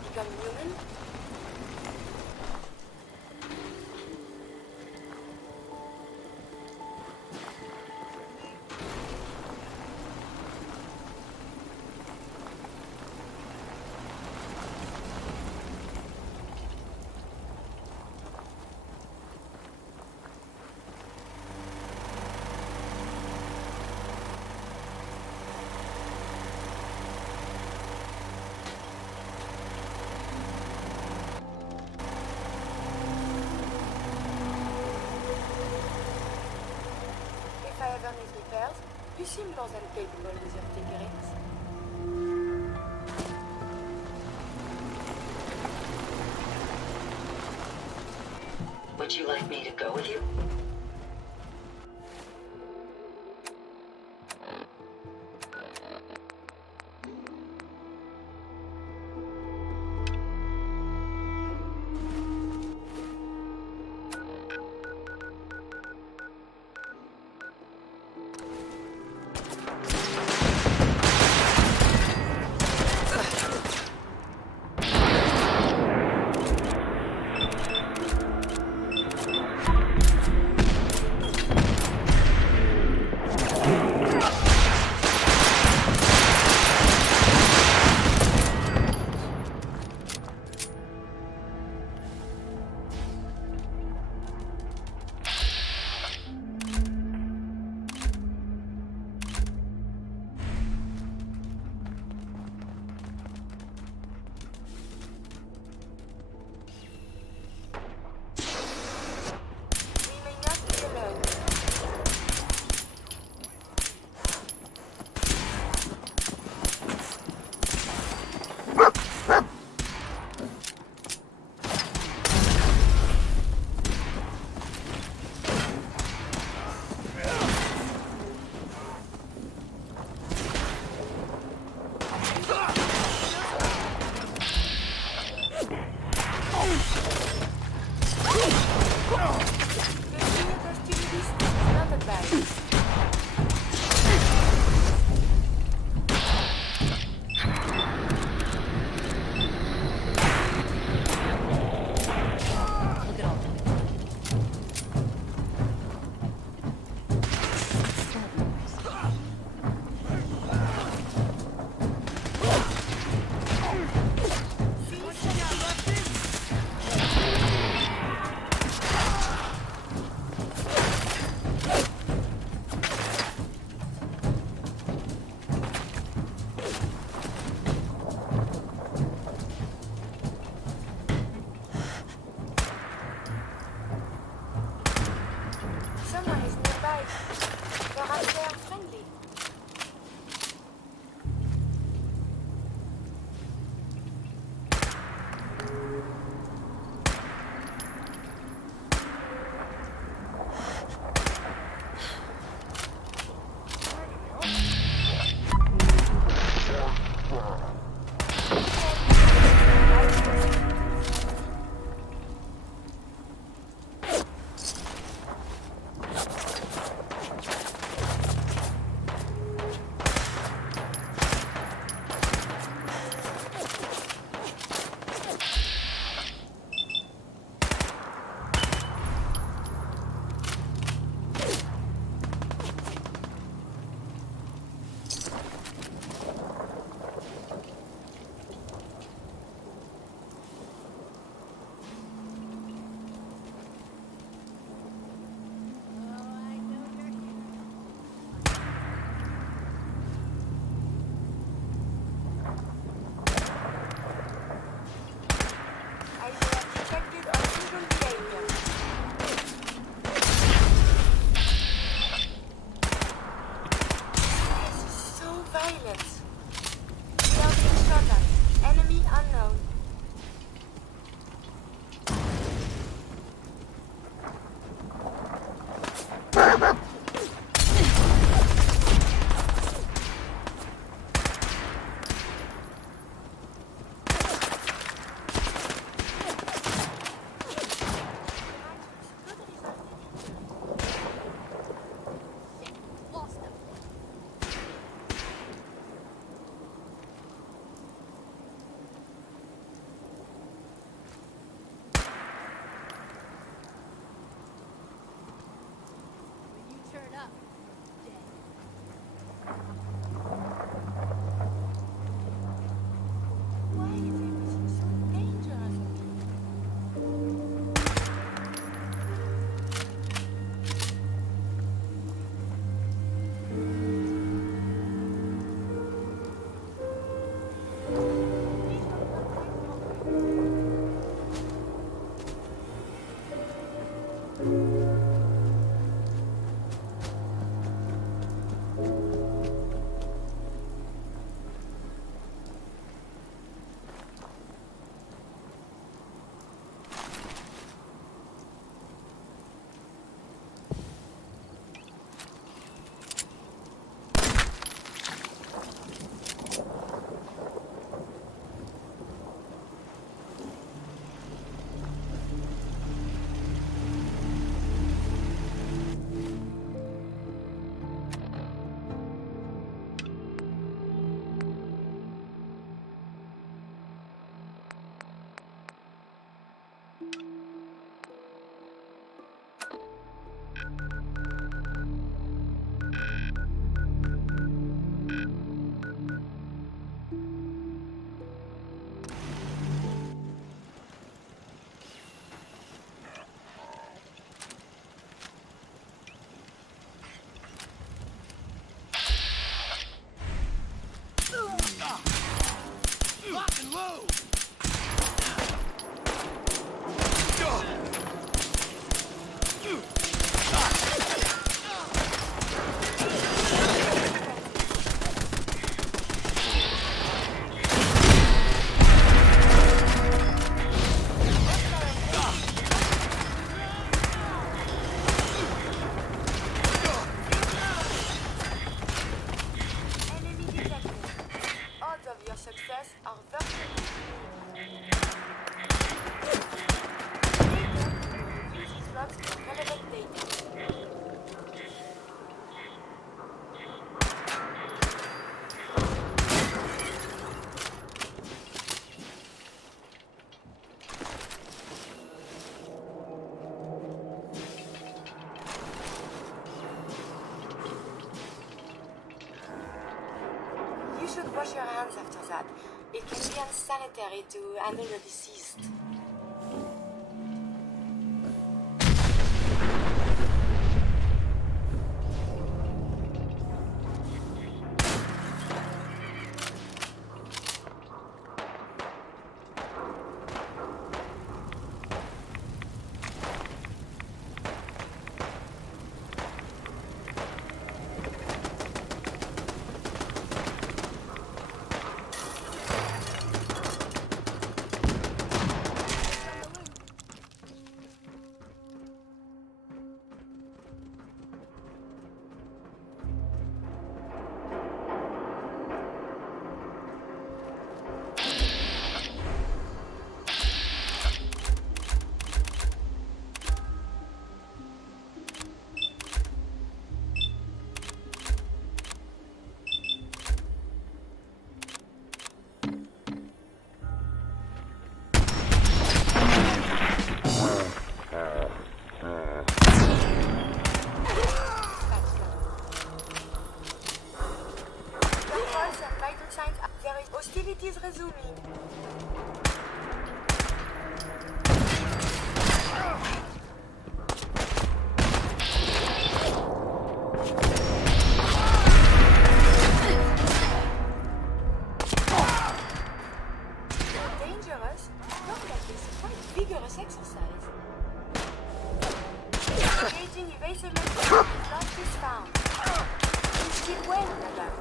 become human? If I ever need repairs, you seem more than capable with your tinkerings. Would you like me to go with you? We may not be alone. Not that bad. Look at all that. wash your hands after that. It can be unsanitary to handle the deceased. Hostilities resuming. Dangerous? Not like this. Quite vigorous exercise. Engaging evasive method. Lost is found. You sleep well, madame.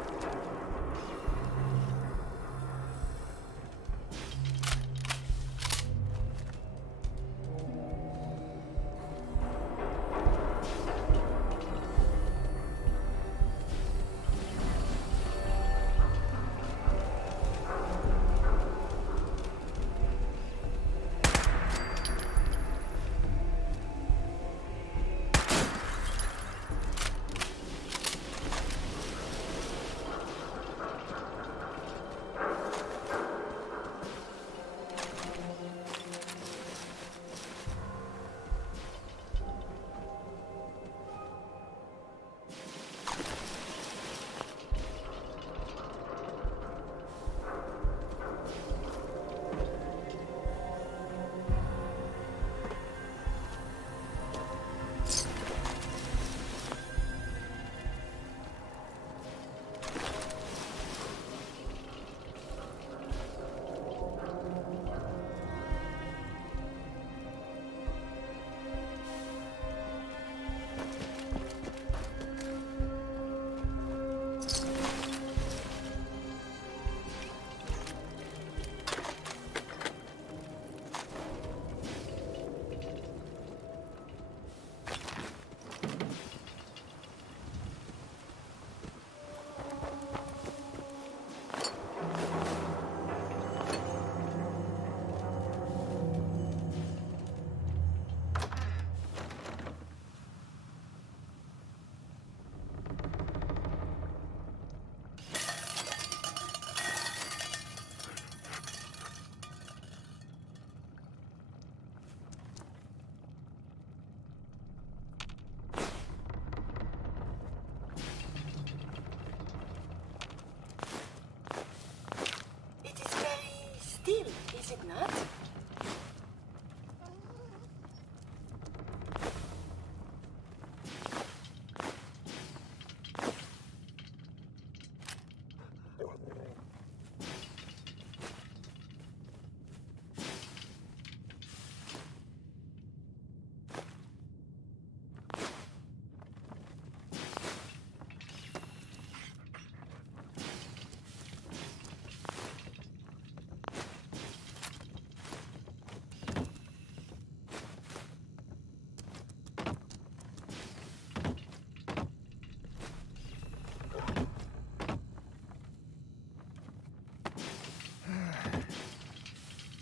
Is it not?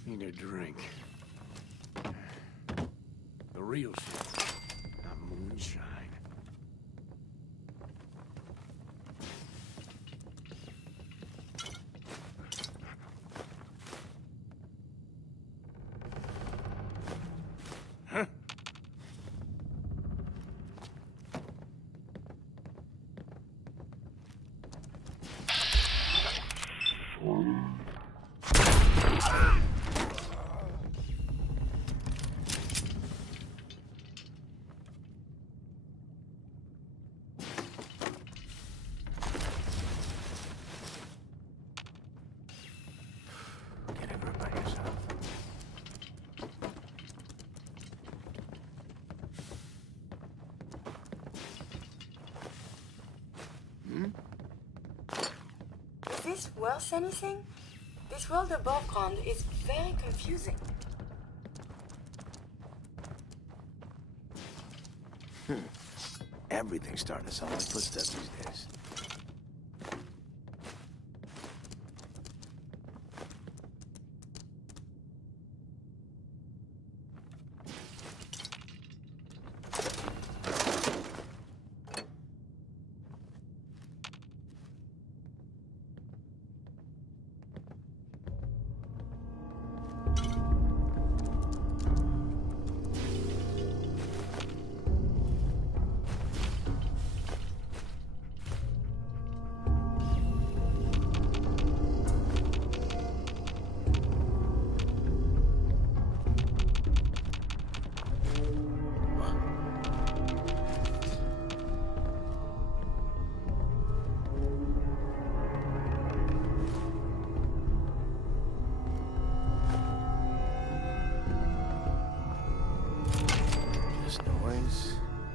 Need a drink. The real shit, not moonshine. Huh? this worth anything? This world above ground is very confusing. Everything's starting to sound like footsteps these days.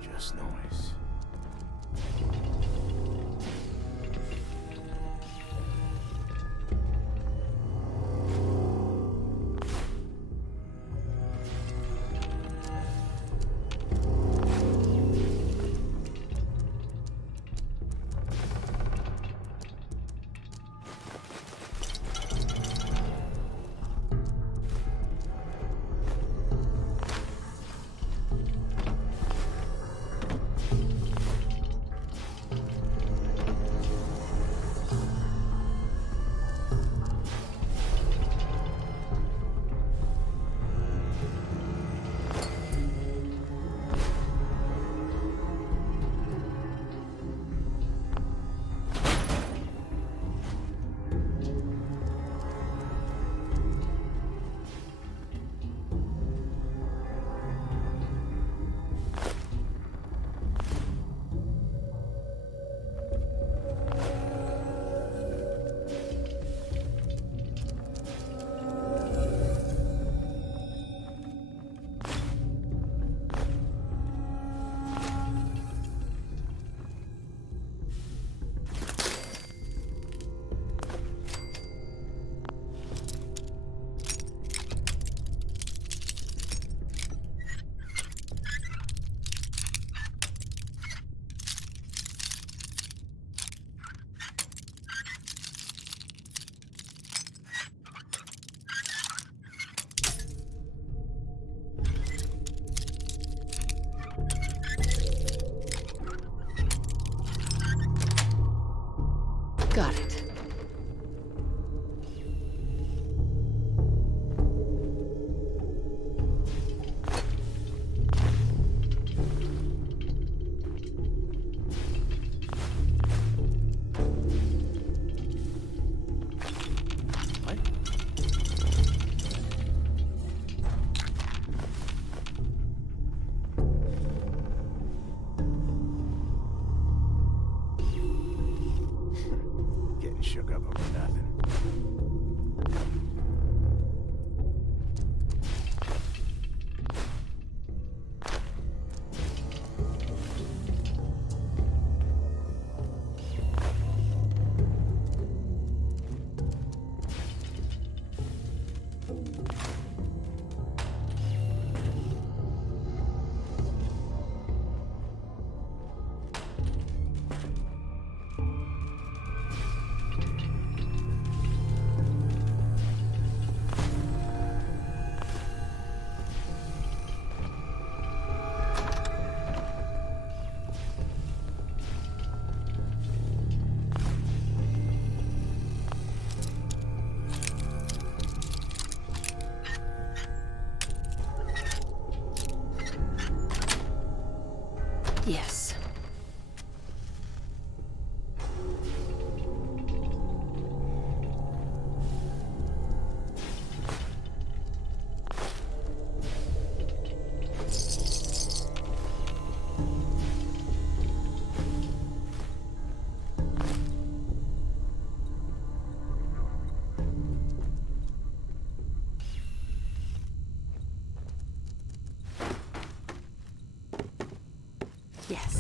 Just noise. Got it. What? Getting shook up over nothing. Yes. Yes.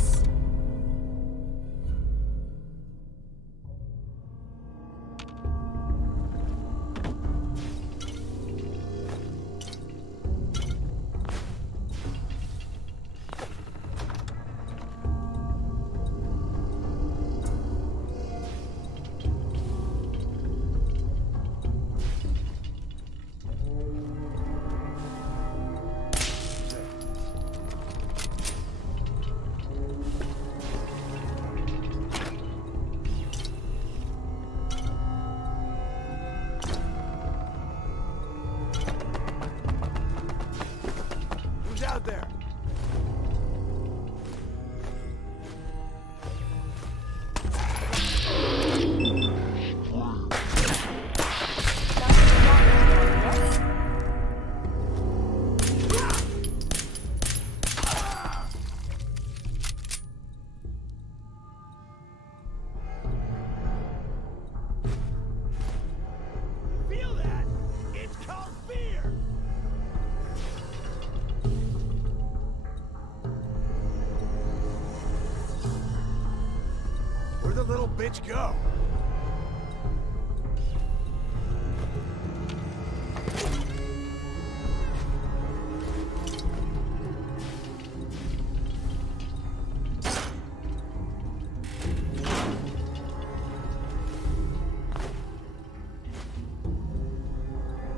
bitch go.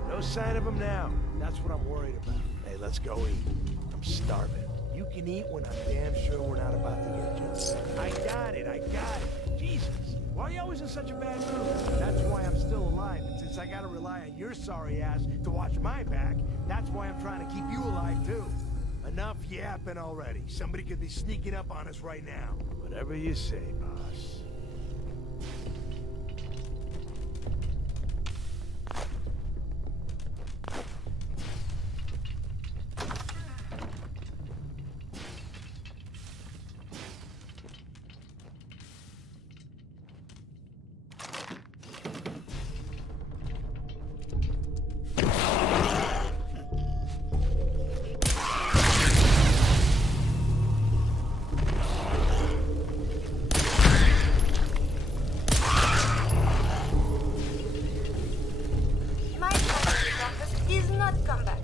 No sign of him now. That's what I'm worried about. Hey, let's go eat. I'm starving. You can eat when I'm damn sure we're not about to get jumped. I got it. Jesus, why are you always in such a bad mood? That's why I'm still alive, and since I gotta rely on your sorry ass to watch my back, that's why I'm trying to keep you alive too. Enough yapping already. Somebody could be sneaking up on us right now. Whatever you say, boss. My primary purpose is not combat.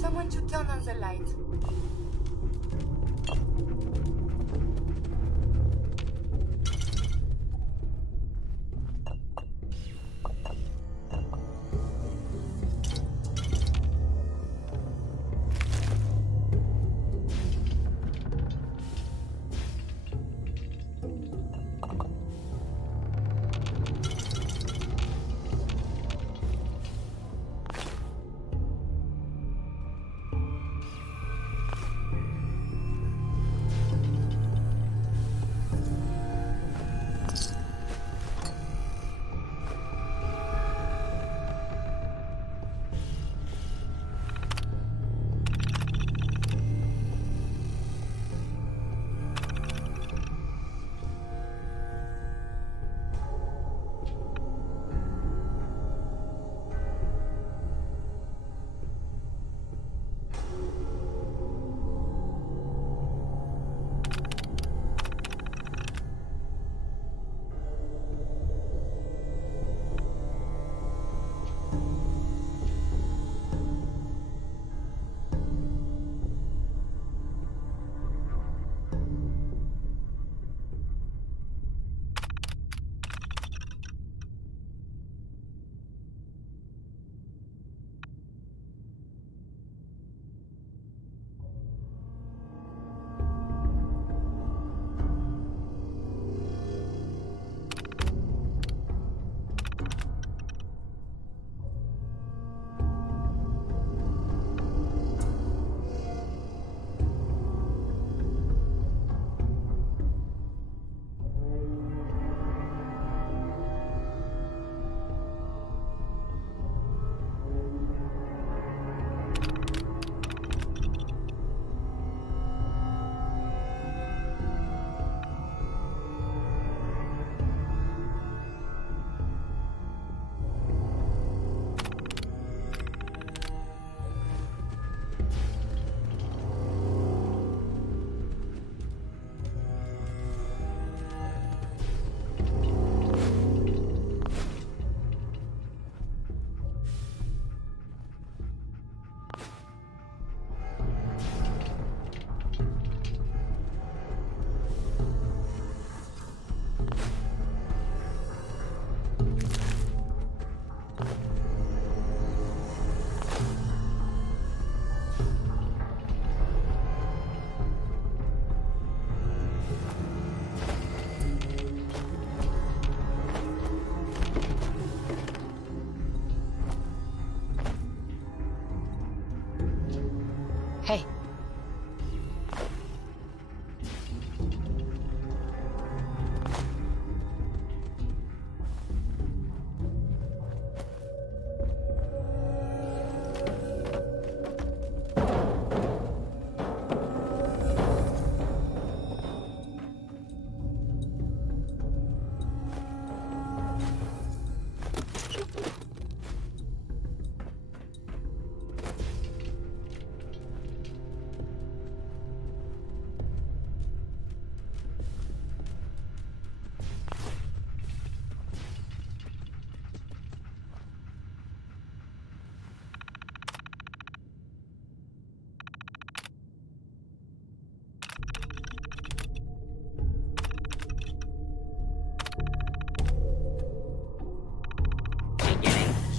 Someone to turn on the light.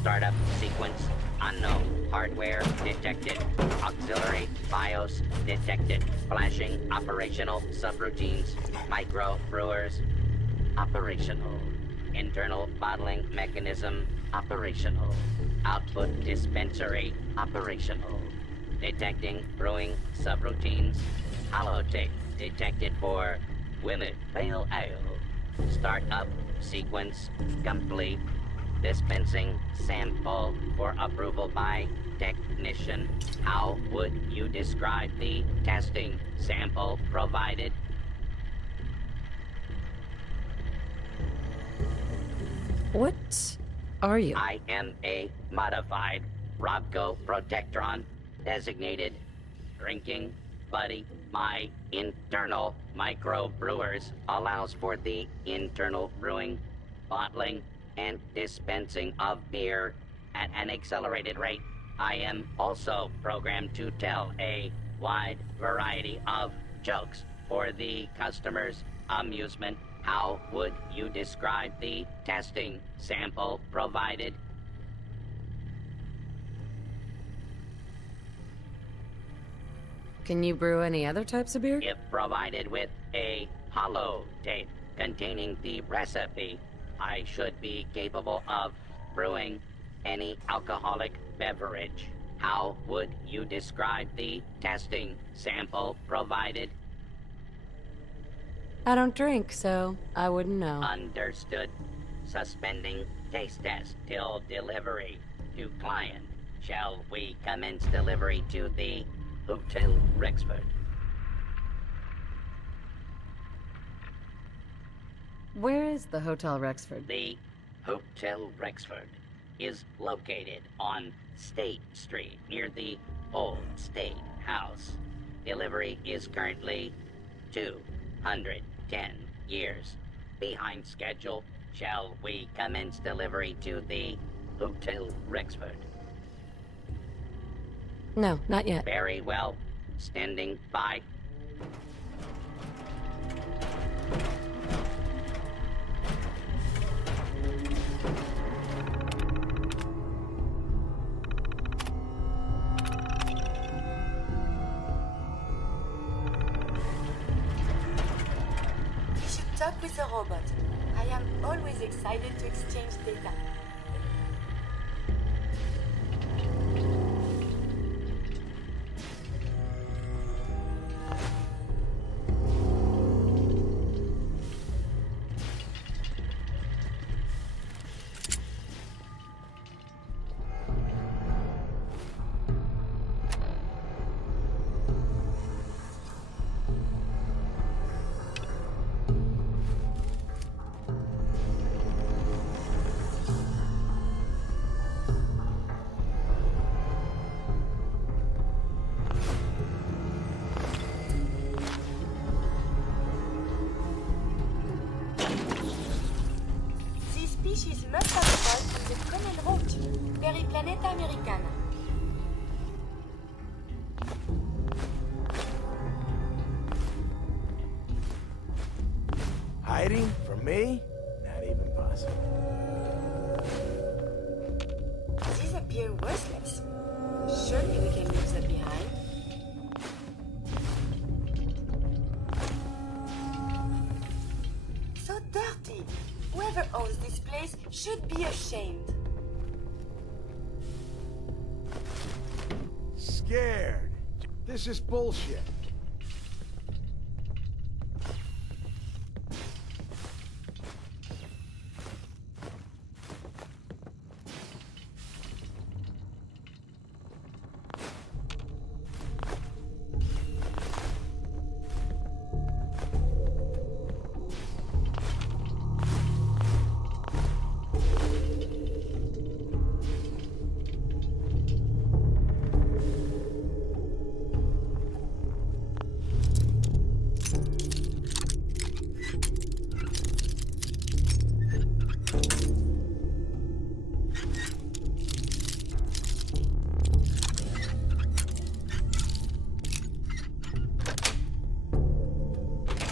Startup sequence unknown. Hardware detected. Auxiliary BIOS detected. Flashing operational subroutines. Micro brewers operational. Internal bottling mechanism operational. Output dispensary operational. Detecting brewing subroutines. Holotape detected for Willet Pale Ale. Startup sequence complete. Dispensing sample for approval by technician. How would you describe the testing sample provided? What are you? I am a modified Robco Protectron, designated drinking buddy. My internal microbrewers allows for the internal brewing, bottling, and dispensing of beer at an accelerated rate. I am also programmed to tell a wide variety of jokes for the customer's amusement. How would you describe the testing sample provided? Can you brew any other types of beer? If provided with a hollow tape containing the recipe, I should be capable of brewing any alcoholic beverage. How would you describe the testing sample provided? I don't drink, so I wouldn't know. Understood. Suspending taste test till delivery to client. Shall we commence delivery to the Hotel Rexford? Where is the Hotel Rexford? The Hotel Rexford is located on State Street near the Old State House. Delivery is currently 210 years behind schedule. Shall we commence delivery to the Hotel Rexford? No, not yet. Very well. Standing by. You should talk with the robot. I am always excited to exchange data. This species must have evolved from the common roach, Periplaneta americana. Hiding from me? Not even possible. These appear worthless. Surely we can leave them behind. So dirty. Whoever owns this place should be ashamed. Scared. This is bullshit.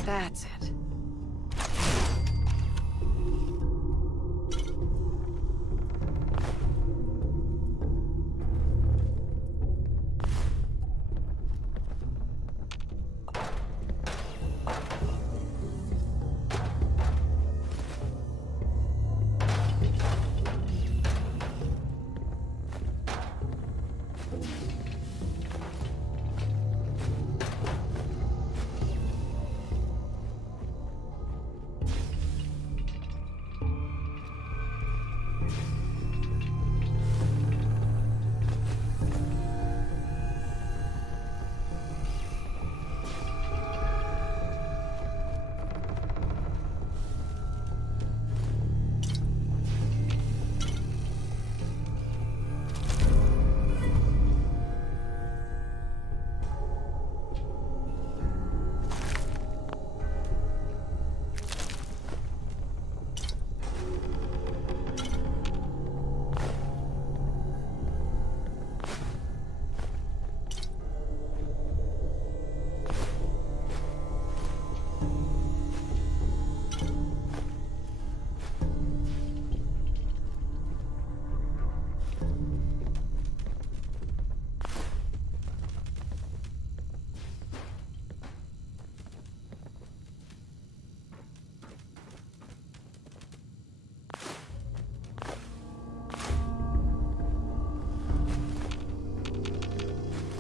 That's it.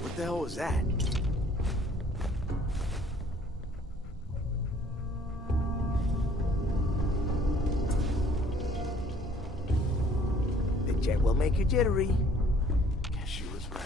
What the hell was that? The jet will make you jittery. Guess she was right.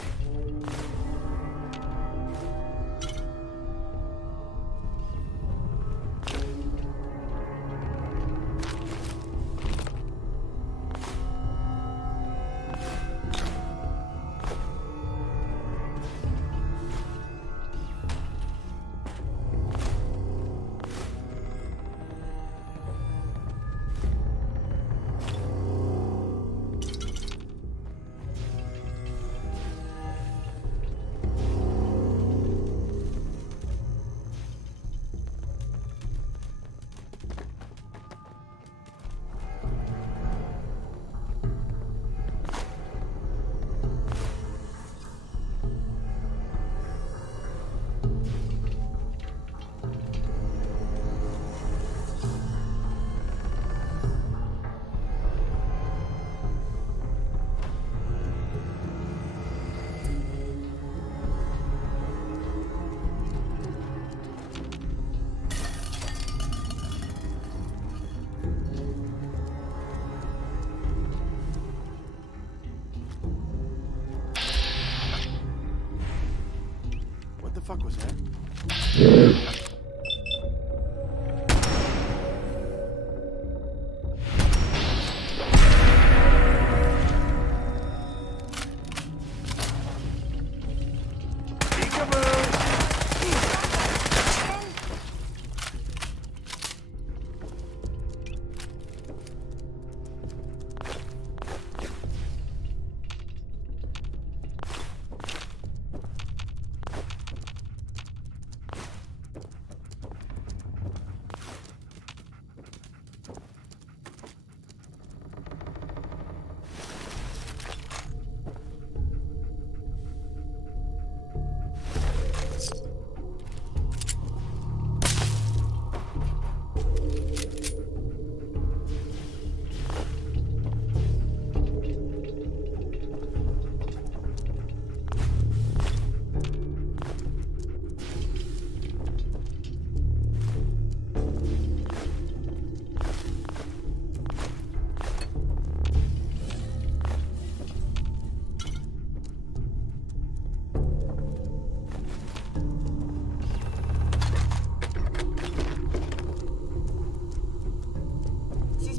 What the fuck was that?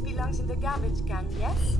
Belongs in the garbage can, yes?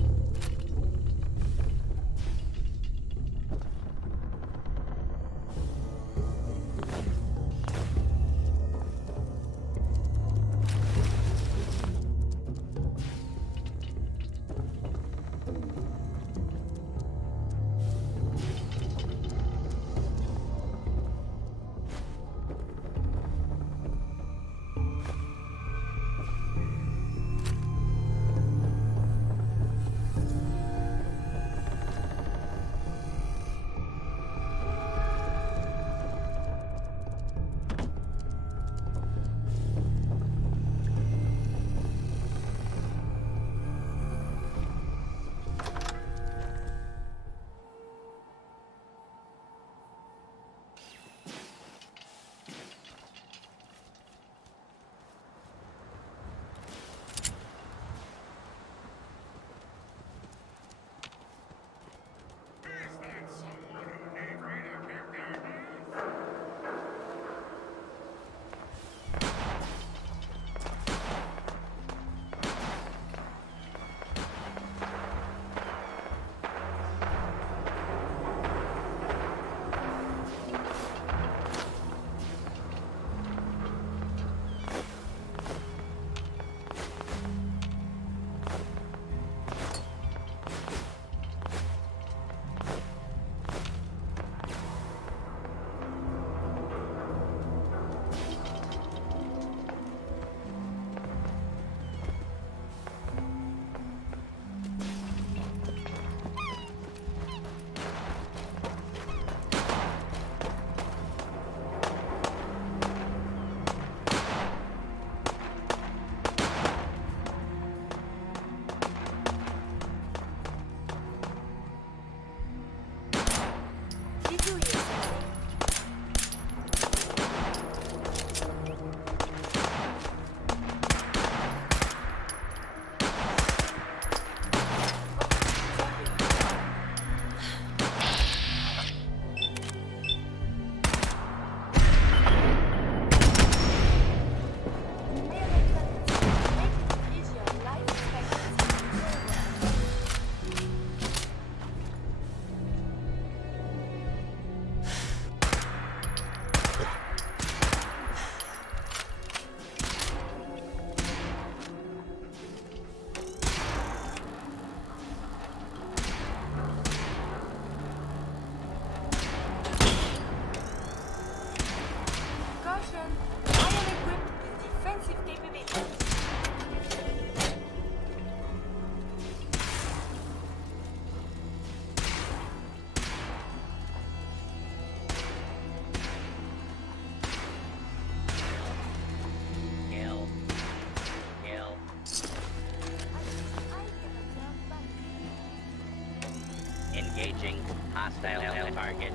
Engaging hostile target.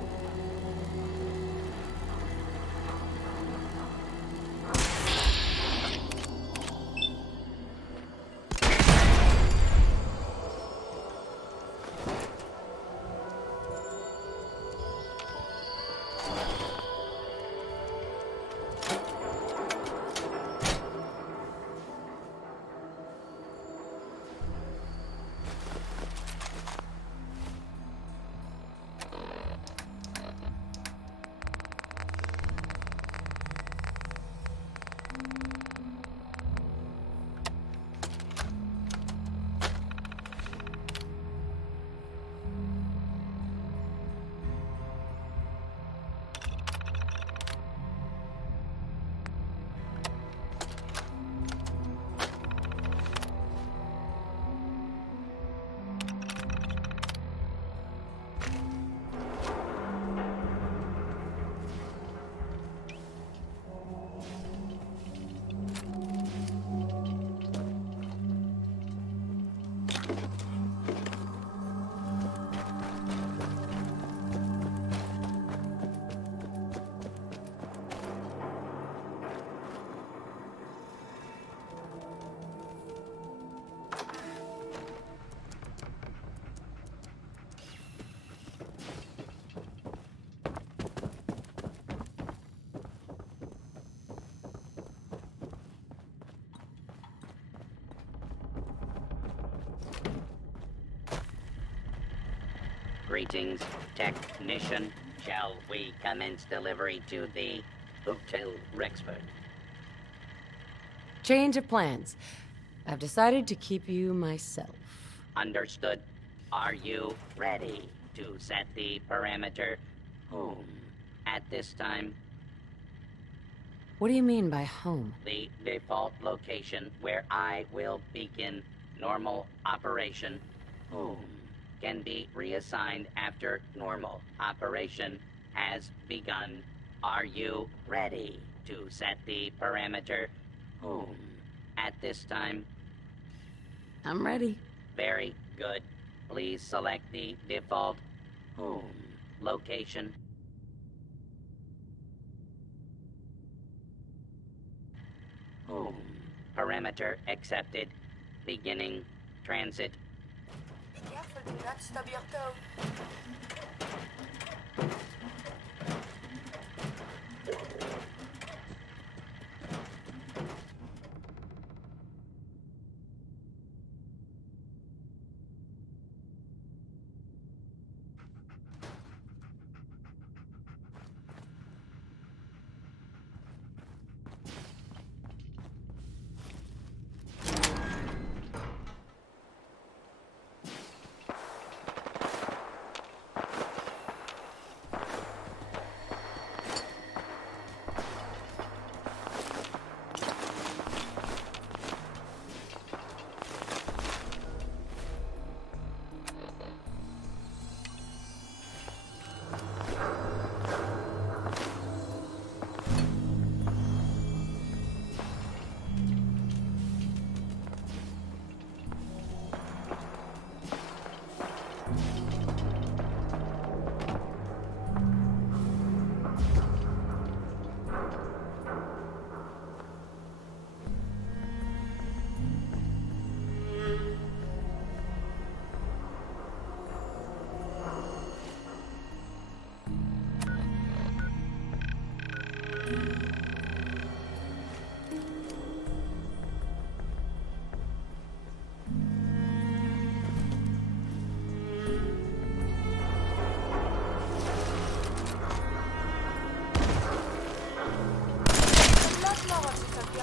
Greetings, technician. Shall we commence delivery to the Hotel Rexford? Change of plans. I've decided to keep you myself. Understood. Are you ready to set the parameter home at this time? What do you mean by home? The default location where I will begin normal operation. Home can be reassigned after normal operation has begun. Are you ready to set the parameter home at this time? I'm ready. Very good. Please select the default home location. Home. Parameter accepted. Beginning transit. Be careful, do not stub your toe.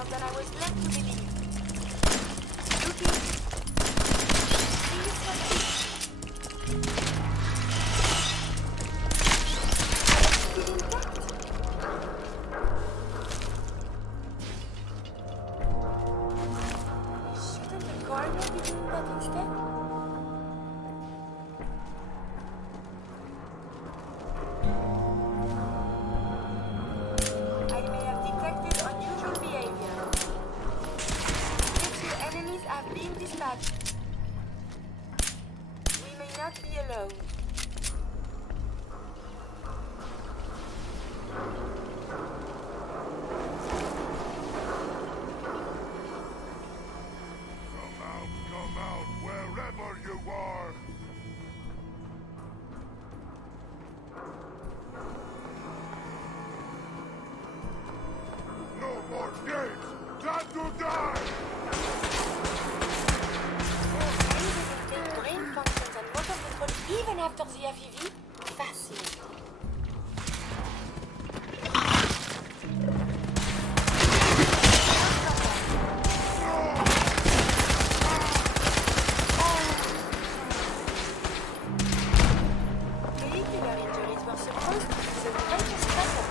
Than I was led to believe. Looking. Please shouldn't the coroner be doing that instead? I may have detected unusual behavior. Enemies have been dispatched. We may not be alone. after the FEV? Fascinating. Vehicular injuries were supposed to be the greatest weapon.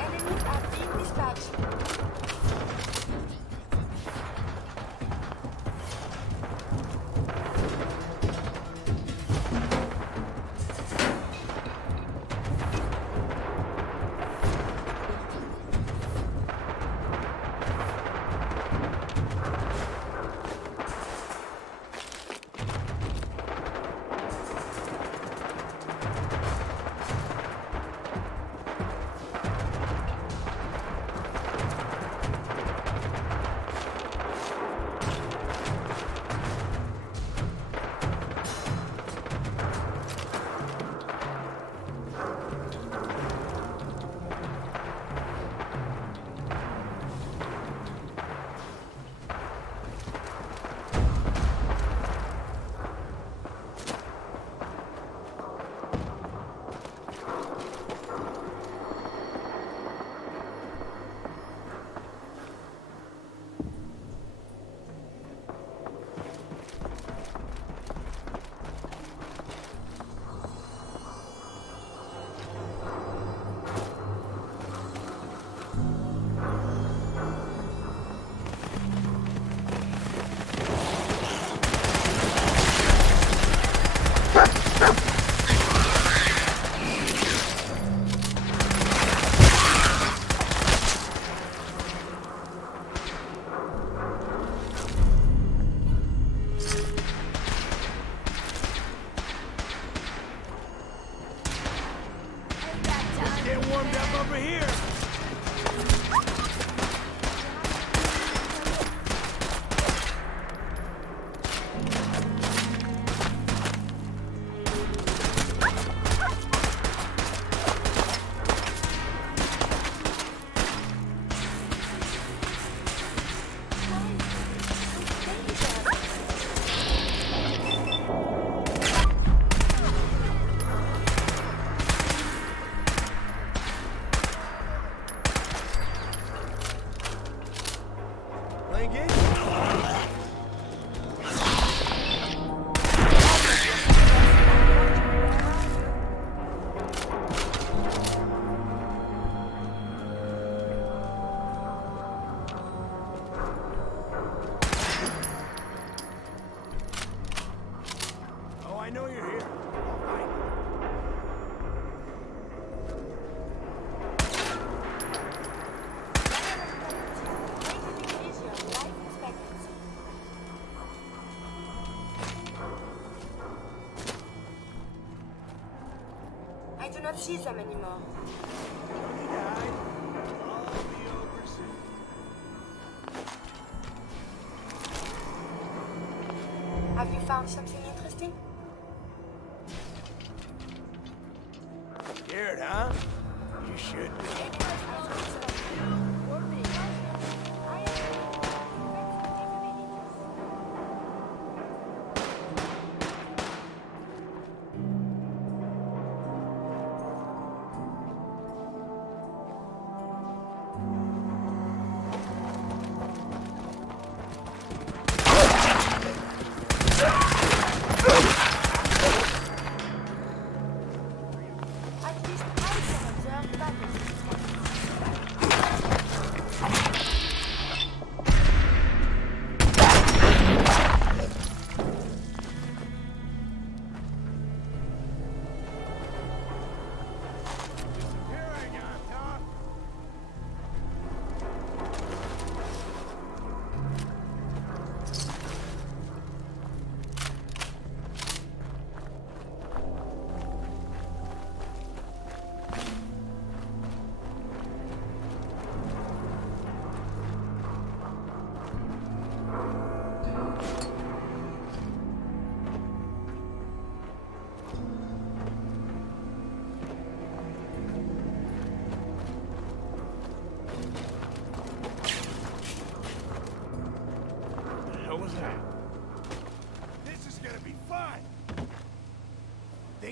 Enemies are being dispatched. Get warmed up over here. Playing games? Oh, I know you're here. All right. Increase your life expectancy. I do not see them anymore. I'll be over soon. Have you found something interesting? Scared, huh? You should be.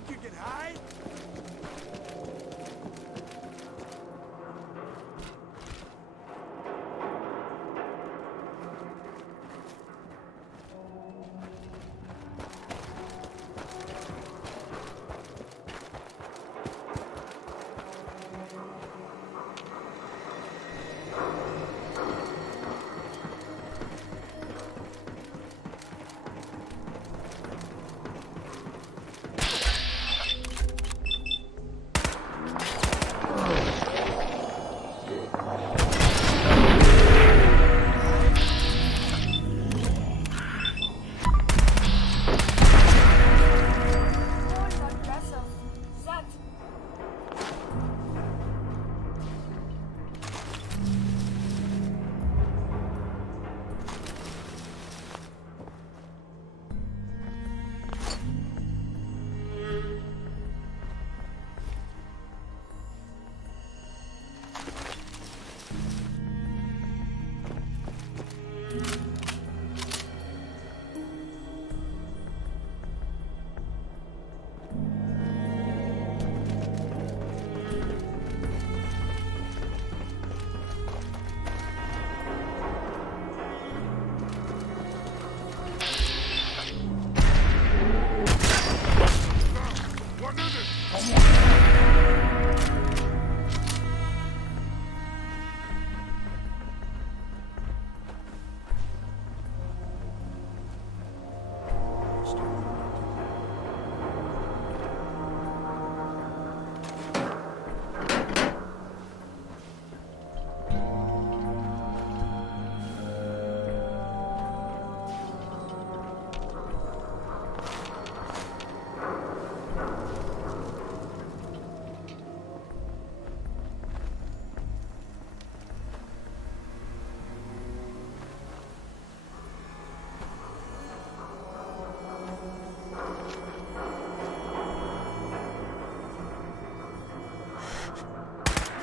think you can hide?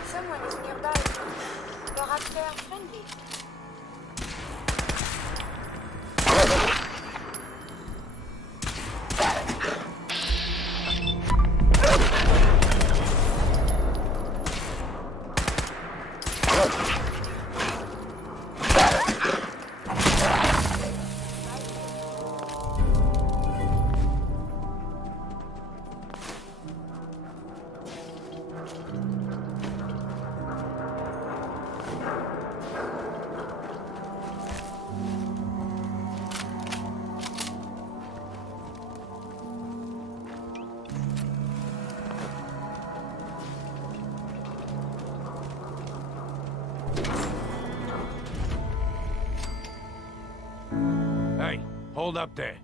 Someone is nearby. Perhaps they are friendly. Hey, hold up there.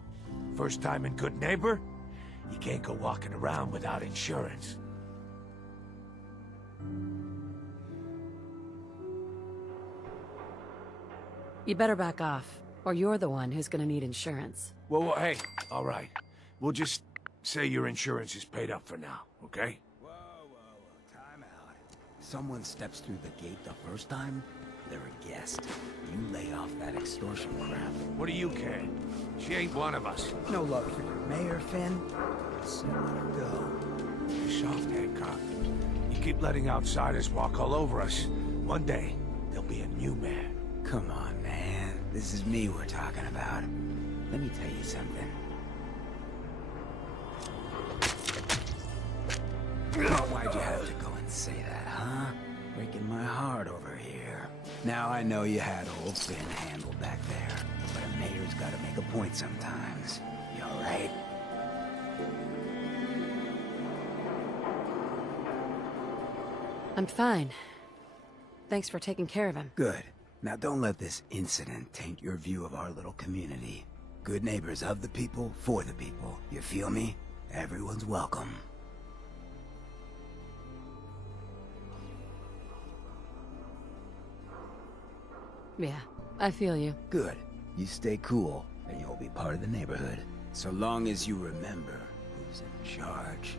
First time in Good Neighbor? You can't go walking around without insurance. You better back off, or you're the one who's gonna need insurance. Well, hey, all right. We'll just say your insurance is paid up for now, okay? Whoa, time out. Someone steps through the gate the first time, they're a guest. You lay off that extortion crap. What do you care? She ain't one of us. No love for your mayor, Finn. So let her go. You soft Hancock. You keep letting outsiders walk all over us. One day, there'll be a new man. Come on, man. This is me we're talking about. Let me tell you something. Why'd you have to go and say that, huh? Breaking my heart over here. Now I know you had old Finn handled back there, but a mayor's gotta make a point sometimes. You alright? I'm fine. Thanks for taking care of him. Good. Now don't let this incident taint your view of our little community. Good neighbors of the people, for the people. You feel me? Everyone's welcome. Yeah, I feel you. Good. You stay cool, and you'll be part of the neighborhood. So long as you remember who's in charge.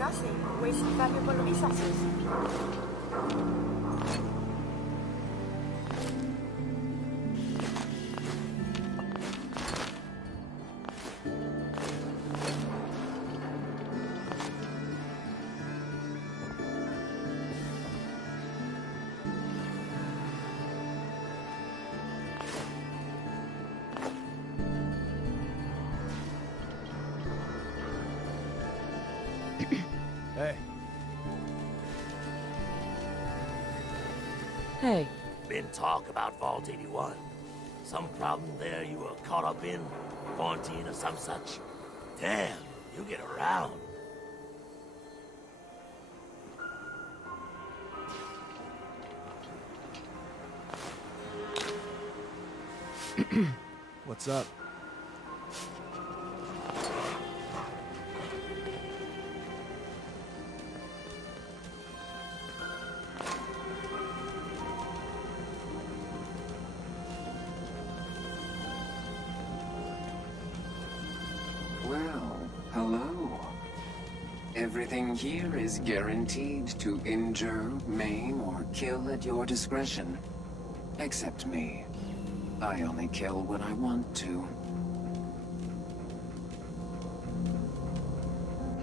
nothing, waste valuable resources. Hey, Hey, Been talk about Vault 81. Some problem there you were caught up in? Quarantine or some such? Damn, you get around. what's up? Well, hello. Everything here is guaranteed to injure, maim, or kill at your discretion. Except me. I only kill when I want to.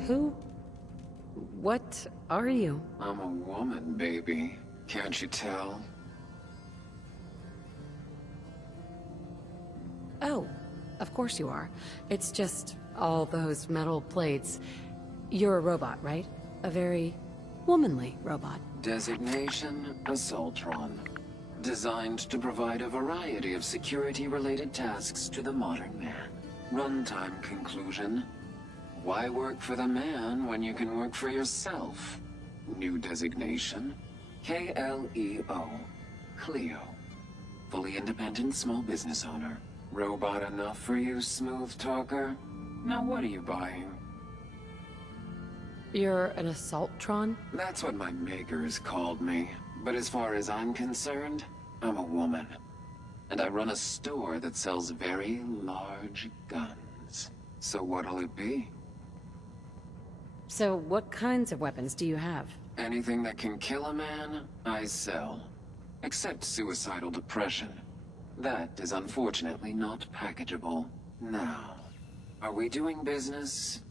who? What are you? I'm a woman, baby. Can't you tell? Oh, of course you are. It's just all those metal plates. You're a robot, right? A very womanly robot. Designation Assaultron. Designed to provide a variety of security-related tasks to the modern man. Runtime conclusion. Why work for the man when you can work for yourself? New designation. KLEO. Cleo. Fully independent small business owner. Robot enough for you, smooth talker? Now what are you buying? You're an Assaultron? That's what my makers called me. But as far as I'm concerned, I'm a woman. And I run a store that sells very large guns. So what'll it be? So what kinds of weapons do you have? Anything that can kill a man, I sell. Except suicidal depression. That is unfortunately not packageable. Now, are we doing business?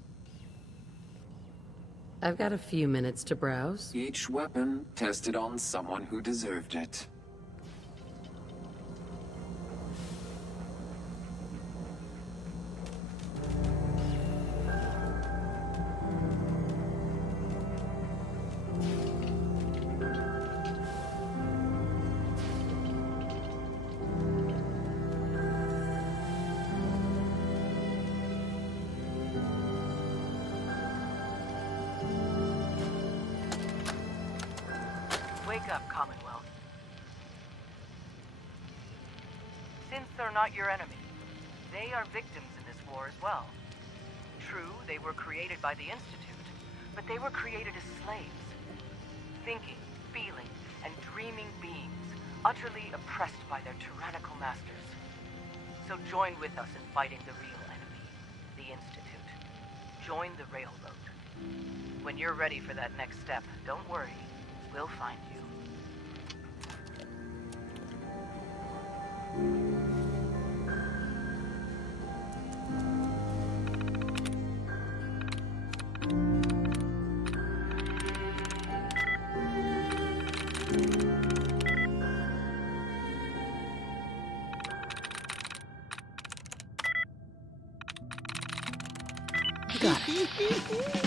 I've got a few minutes to browse. Each weapon tested on someone who deserved it. Wake up, Commonwealth. Since they're not your enemy, they are victims in this war as well. True, they were created by the Institute, but they were created as slaves. Thinking, feeling, and dreaming beings, utterly oppressed by their tyrannical masters. So join with us in fighting the real enemy, the Institute. Join the Railroad. When you're ready for that next step, don't worry. We'll find you. You got it.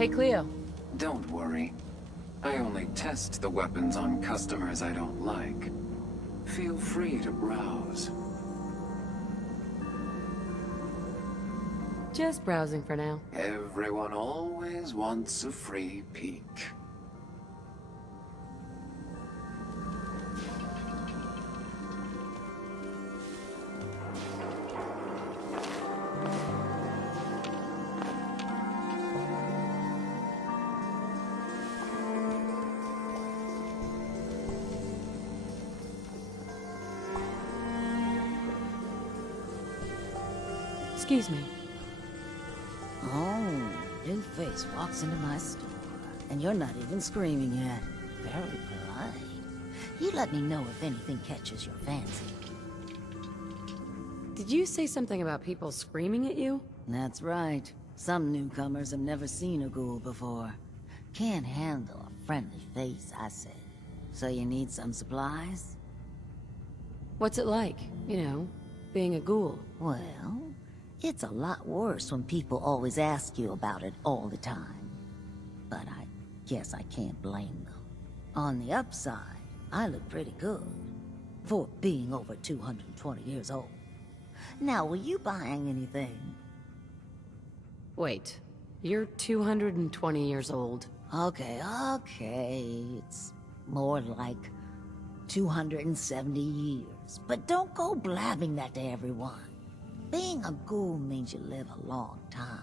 Hey, Cleo. Don't worry. I only test the weapons on customers I don't like. Feel free to browse. Just browsing for now. Everyone always wants a free peek. Excuse me. Oh, new face walks into my store, and you're not even screaming yet. Very polite. You let me know if anything catches your fancy. Did you say something about people screaming at you? That's right. Some newcomers have never seen a ghoul before. Can't handle a friendly face, I say. So you need some supplies? What's it like, you know, being a ghoul? Well, it's a lot worse when people always ask you about it all the time. But I guess I can't blame them. On the upside, I look pretty good. For being over 220 years old. Now, were you buying anything? Wait, you're 220 years old. Okay. It's more like 270 years. But don't go blabbing that to everyone. Being a ghoul means you live a long time.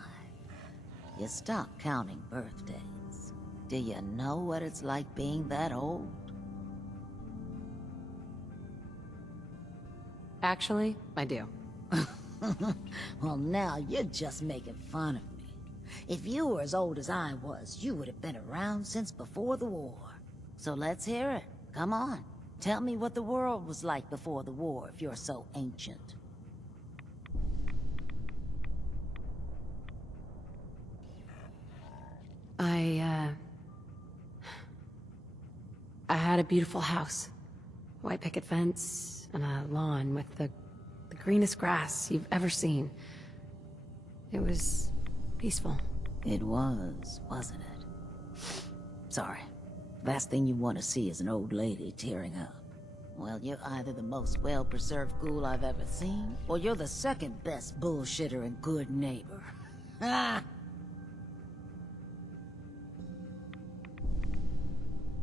You stop counting birthdays. Do you know what it's like being that old? Actually, I do. Well, now you're just making fun of me. If you were as old as I was, you would have been around since before the war. So let's hear it. Come on. Tell me what the world was like before the war if you're so ancient. I had a beautiful house. White picket fence, and a lawn with the greenest grass you've ever seen. It was peaceful. It was, wasn't it? Sorry. Last thing you want to see is an old lady tearing up. Well, you're either the most well-preserved ghoul I've ever seen, or you're the second best bullshitter and good neighbor. Ah!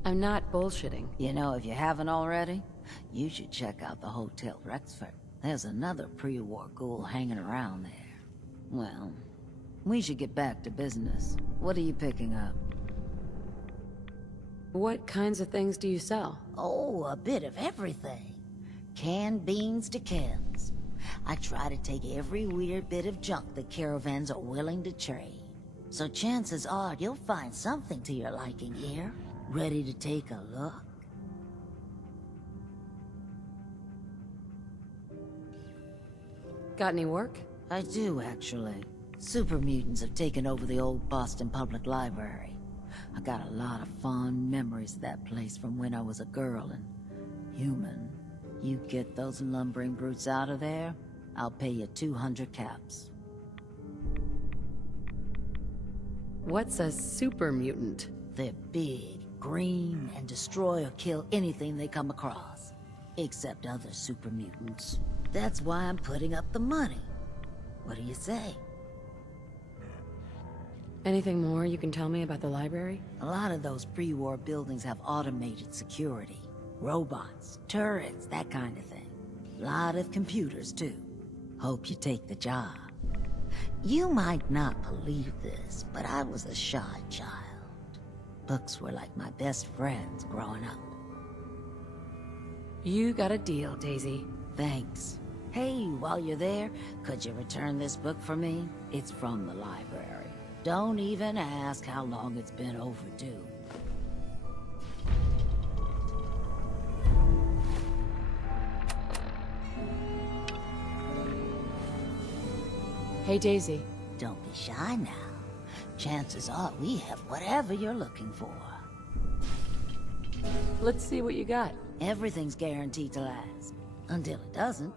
I'm not bullshitting. You know, if you haven't already, you should check out the Hotel Rexford. There's another pre-war ghoul hanging around there. Well, we should get back to business. What are you picking up? What kinds of things do you sell? Oh, a bit of everything. Canned beans to chems. I try to take every weird bit of junk the caravans are willing to trade. So chances are you'll find something to your liking here. Ready to take a look? Got any work? I do, actually. Super mutants have taken over the old Boston Public Library. I got a lot of fond memories of that place from when I was a girl and human. You get those lumbering brutes out of there, I'll pay you 200 caps. What's a super mutant? They're big, green, and destroy or kill anything they come across. Except other super mutants. That's why I'm putting up the money. What do you say? Anything more you can tell me about the library? A lot of those pre-war buildings have automated security. Robots, turrets, that kind of thing. Lot of computers, too. Hope you take the job. You might not believe this, but I was a shy child. Books were like my best friends growing up. You got a deal, Daisy. Thanks. Hey, while you're there, could you return this book for me? It's from the library. Don't even ask how long it's been overdue. Hey, Daisy. Don't be shy now. Chances are we have whatever you're looking for. Let's see what you got. Everything's guaranteed to last. Until it doesn't.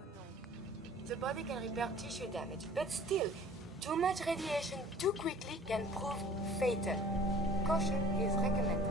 The body can repair tissue damage, but still, Too much radiation too quickly can prove fatal. Caution is recommended.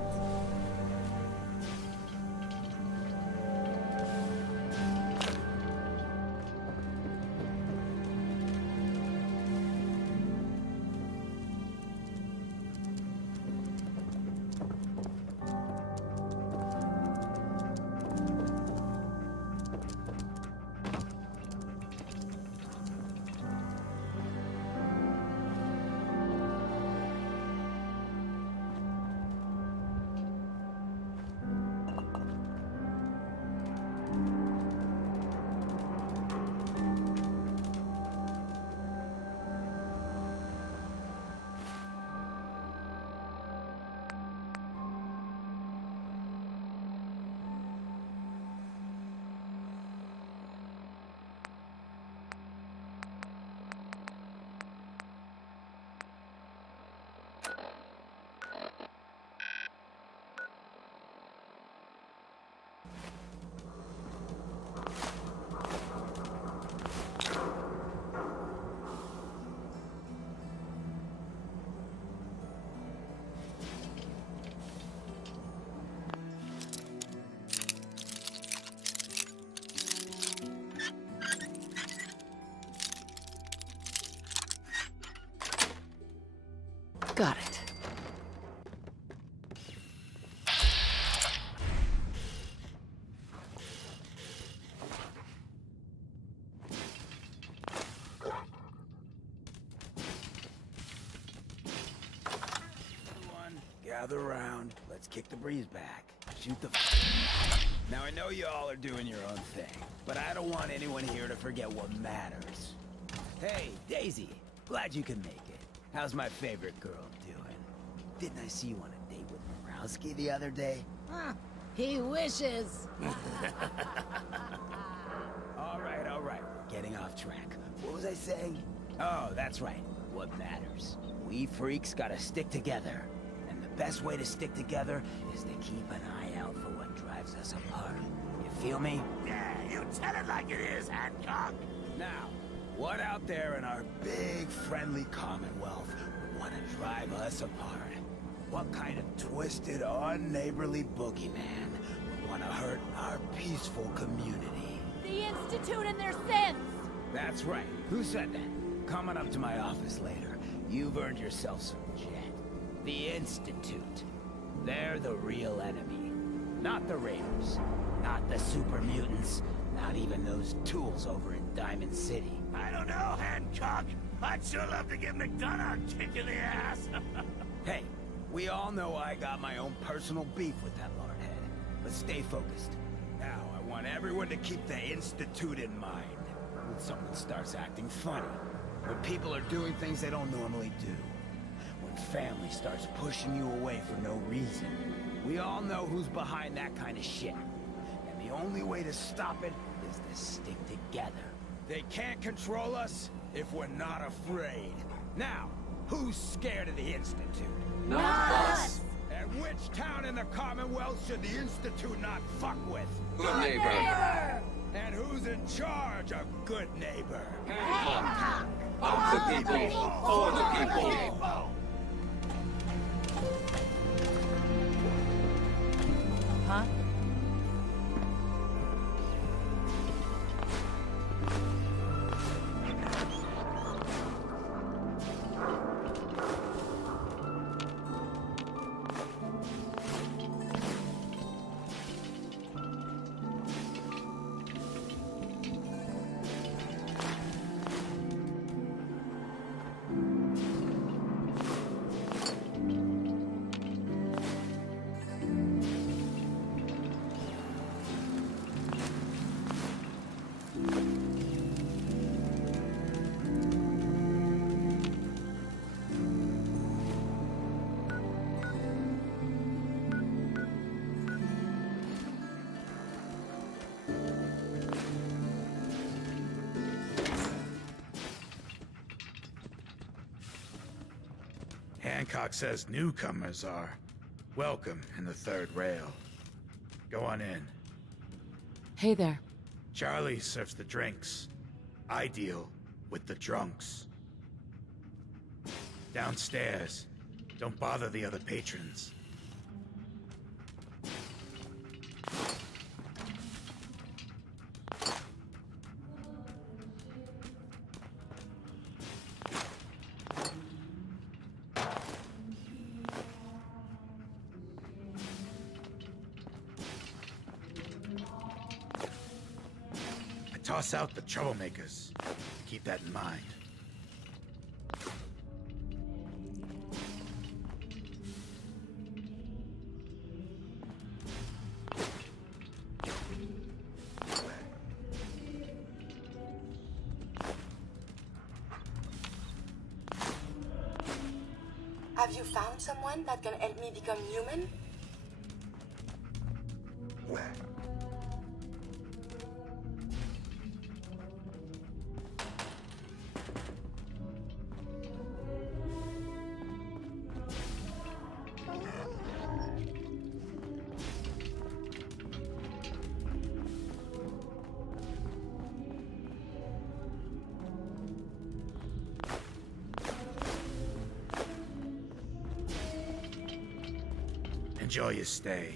Got it. Everyone, gather around. Let's kick the breeze back. Shoot the... Now, I know you all are doing your own thing, but I don't want anyone here to forget what matters. Hey, Daisy. Glad you can make it. How's my favorite girl doing? Didn't I see you on a date with Morowski the other day? He wishes. All right. We're getting off track. What was I saying? Oh, that's right. What matters. We freaks gotta stick together. And the best way to stick together is to keep an eye out for what drives us apart. You feel me? Yeah, you tell it like it is, Hancock. Now, what out there in our big, friendly Commonwealth would want to drive us apart? What kind of twisted, unneighborly boogeyman would want to hurt our peaceful community? The Institute and their sins! That's right. Who said that? Coming up to my office later. You've earned yourself some jet. The Institute. They're the real enemy. Not the Raiders. Not the super mutants. Not even those tools over in Diamond City. I don't know, Hancock. I'd sure love to give McDonough a kick in the ass. Hey, we all know I got my own personal beef with that lordhead. But stay focused. Now, I want everyone to keep the Institute in mind. When someone starts acting funny. When people are doing things they don't normally do. When family starts pushing you away for no reason. We all know who's behind that kind of shit. And the only way to stop it is to stick together. They can't control us if we're not afraid. Now, who's scared of the Institute? Not us. And which town in the Commonwealth should the Institute not fuck with? Good neighbor. And who's in charge of good neighbor? Of the people, for the people. Huh? Hancock says newcomers are welcome in the third rail. Go on in. Hey there. Charlie serves the drinks. I deal with the drunks. Downstairs. Don't bother the other patrons. I toss out the troublemakers. Keep that in mind. Have you found someone that can help me become human? Enjoy your stay.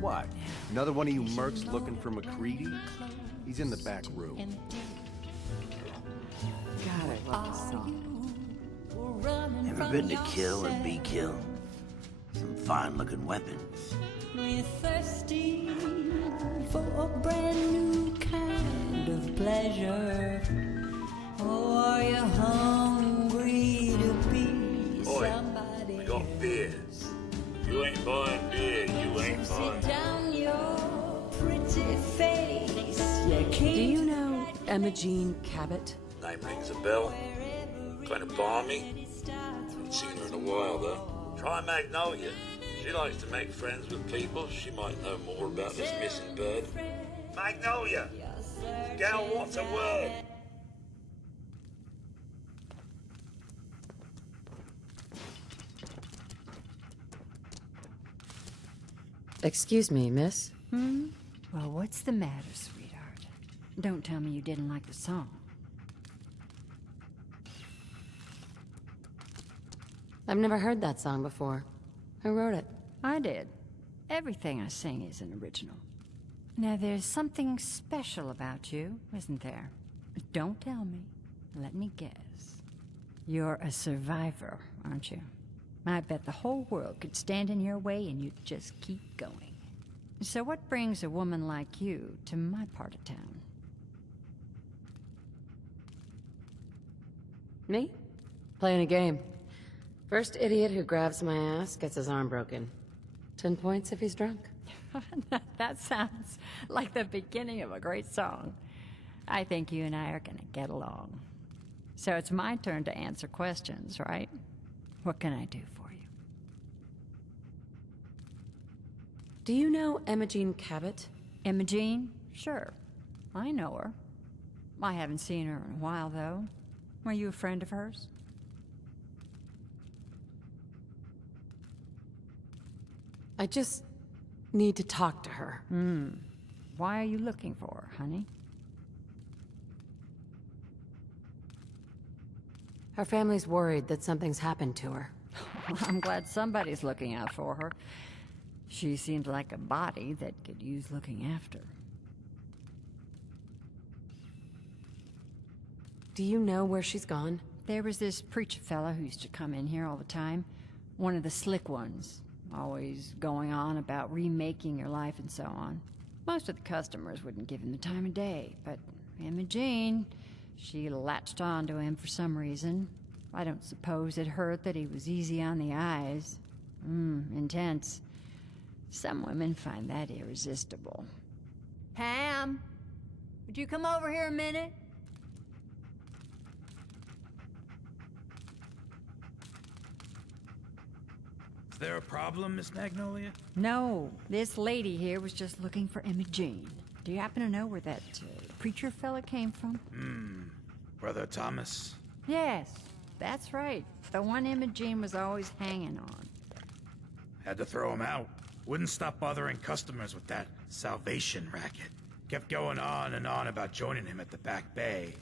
What? Another one of you mercs looking for McCready? He's in the back room. God, I love this song. Ever been to kill or be killed? Some fine-looking weapons. We're thirsty for a brand new kind of pleasure. Or are you hungry to be somebody? We got beer. You ain't buying beer, you ain't buying. Sit down your pretty face. Do you know Emma Jean Cabot? Name rings a bell. Kind of balmy. Haven't seen her in a while, though. Try Magnolia. She likes to make friends with people. She might know more about this missing bird. Magnolia! Gal, what's a word? Excuse me, miss? Well, what's the matter, sweetheart? Don't tell me you didn't like the song. I've never heard that song before. Who wrote it? I did. Everything I sing is an original. Now, there's something special about you, isn't there? Don't tell me. Let me guess. You're a survivor, aren't you? I bet the whole world could stand in your way and you'd just keep going. So what brings a woman like you to my part of town? Me? Playing a game. First idiot who grabs my ass gets his arm broken. 10 points if he's drunk. That sounds like the beginning of a great song. I think you and I are gonna get along. So it's my turn to answer questions, right? What can I do for you? Do you know Emma Jean Cabot? Emma Jean? Sure. I know her. I haven't seen her in a while, though. Were you a friend of hers? I just need to talk to her. Why are you looking for her, honey? Her family's worried that something's happened to her. I'm glad somebody's looking out for her. She seemed like a body that could use looking after. Do you know where she's gone? There was this preacher fella who used to come in here all the time. One of the slick ones. Always going on about remaking your life and so on. Most of the customers wouldn't give him the time of day, but Emma Jean, she latched on to him for some reason. I don't suppose it hurt that he was easy on the eyes. Intense. Some women find that irresistible. Pam, would you come over here a minute? Is there a problem, Miss Magnolia? No, this lady here was just looking for Imogene. Do you happen to know where that preacher fella came from? Brother Thomas? Yes, that's right. The one Imogene was always hanging on. Had to throw him out. Wouldn't stop bothering customers with that salvation racket. Kept going on and on about joining him at the back bay.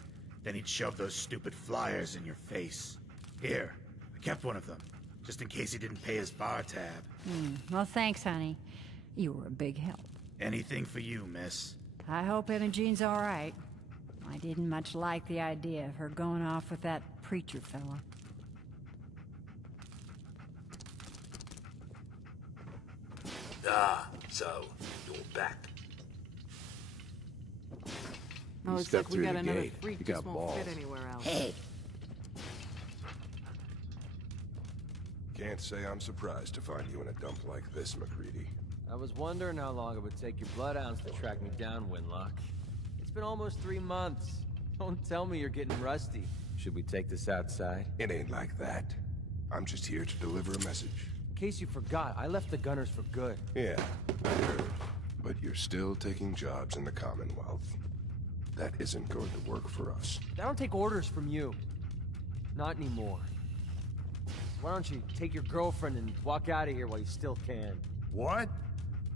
Then he'd shove those stupid flyers in your face. Here, I kept one of them, just in case he didn't pay his bar tab. Well, thanks, honey. You were a big help. Anything for you, miss. I hope Imogene's all right. I didn't much like the idea of her going off with that preacher fella. Ah, so you're back. Oh, looks Step like we through got the another gate. freak You just got won't fit balls. anywhere else. Hey, Can't say I'm surprised to find you in a dump like this, McCready. I was wondering how long it would take your bloodhounds to track me down, Winlock. It's been almost 3 months. Don't tell me you're getting rusty. Should we take this outside? It ain't like that. I'm just here to deliver a message. In case you forgot, I left the Gunners for good. Yeah, I heard. But you're still taking jobs in the Commonwealth. That isn't going to work for us. I don't take orders from you. Not anymore. Why don't you take your girlfriend and walk out of here while you still can? What?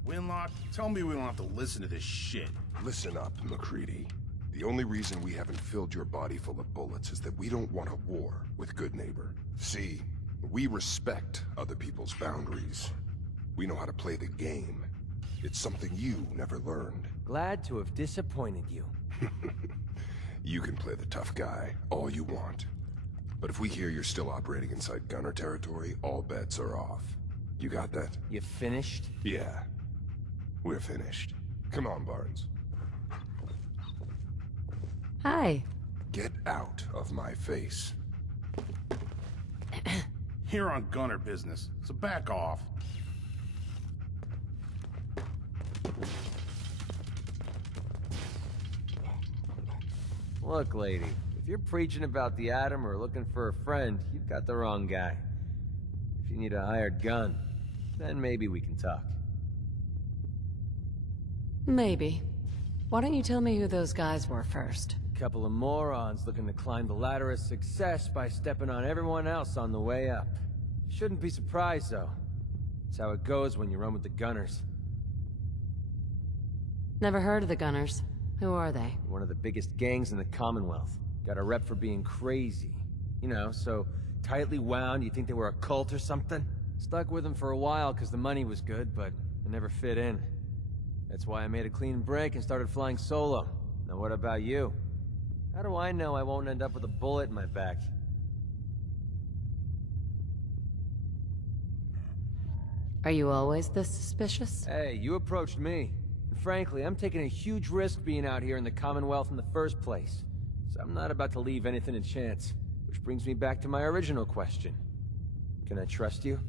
Winlock, tell me we don't have to listen to this shit. Listen up, McCready. The only reason we haven't filled your body full of bullets is that we don't want a war with Good Neighbor. See, we respect other people's boundaries. We know how to play the game. It's something you never learned. Glad to have disappointed you. You can play the tough guy all you want. But if we hear you're still operating inside Gunner territory, all bets are off. You got that? You finished? Yeah. We're finished. Come on, Barnes. Hi. Get out of my face. Here on Gunner business, so back off. Look, lady, if you're preaching about the atom or looking for a friend, you've got the wrong guy. If you need a hired gun, then maybe we can talk. Maybe. Why don't you tell me who those guys were first? A couple of morons looking to climb the ladder of success by stepping on everyone else on the way up. Shouldn't be surprised, though. It's how it goes when you run with the Gunners. Never heard of the Gunners. Who are they? One of the biggest gangs in the Commonwealth. Got a rep for being crazy. You know, so tightly wound you think they were a cult or something? Stuck with them for a while because the money was good, but it never fit in. That's why I made a clean break and started flying solo. Now what about you? How do I know I won't end up with a bullet in my back? Are you always this suspicious? Hey, you approached me. And frankly, I'm taking a huge risk being out here in the Commonwealth in the first place. So I'm not about to leave anything to chance. Which brings me back to my original question. Can I trust you?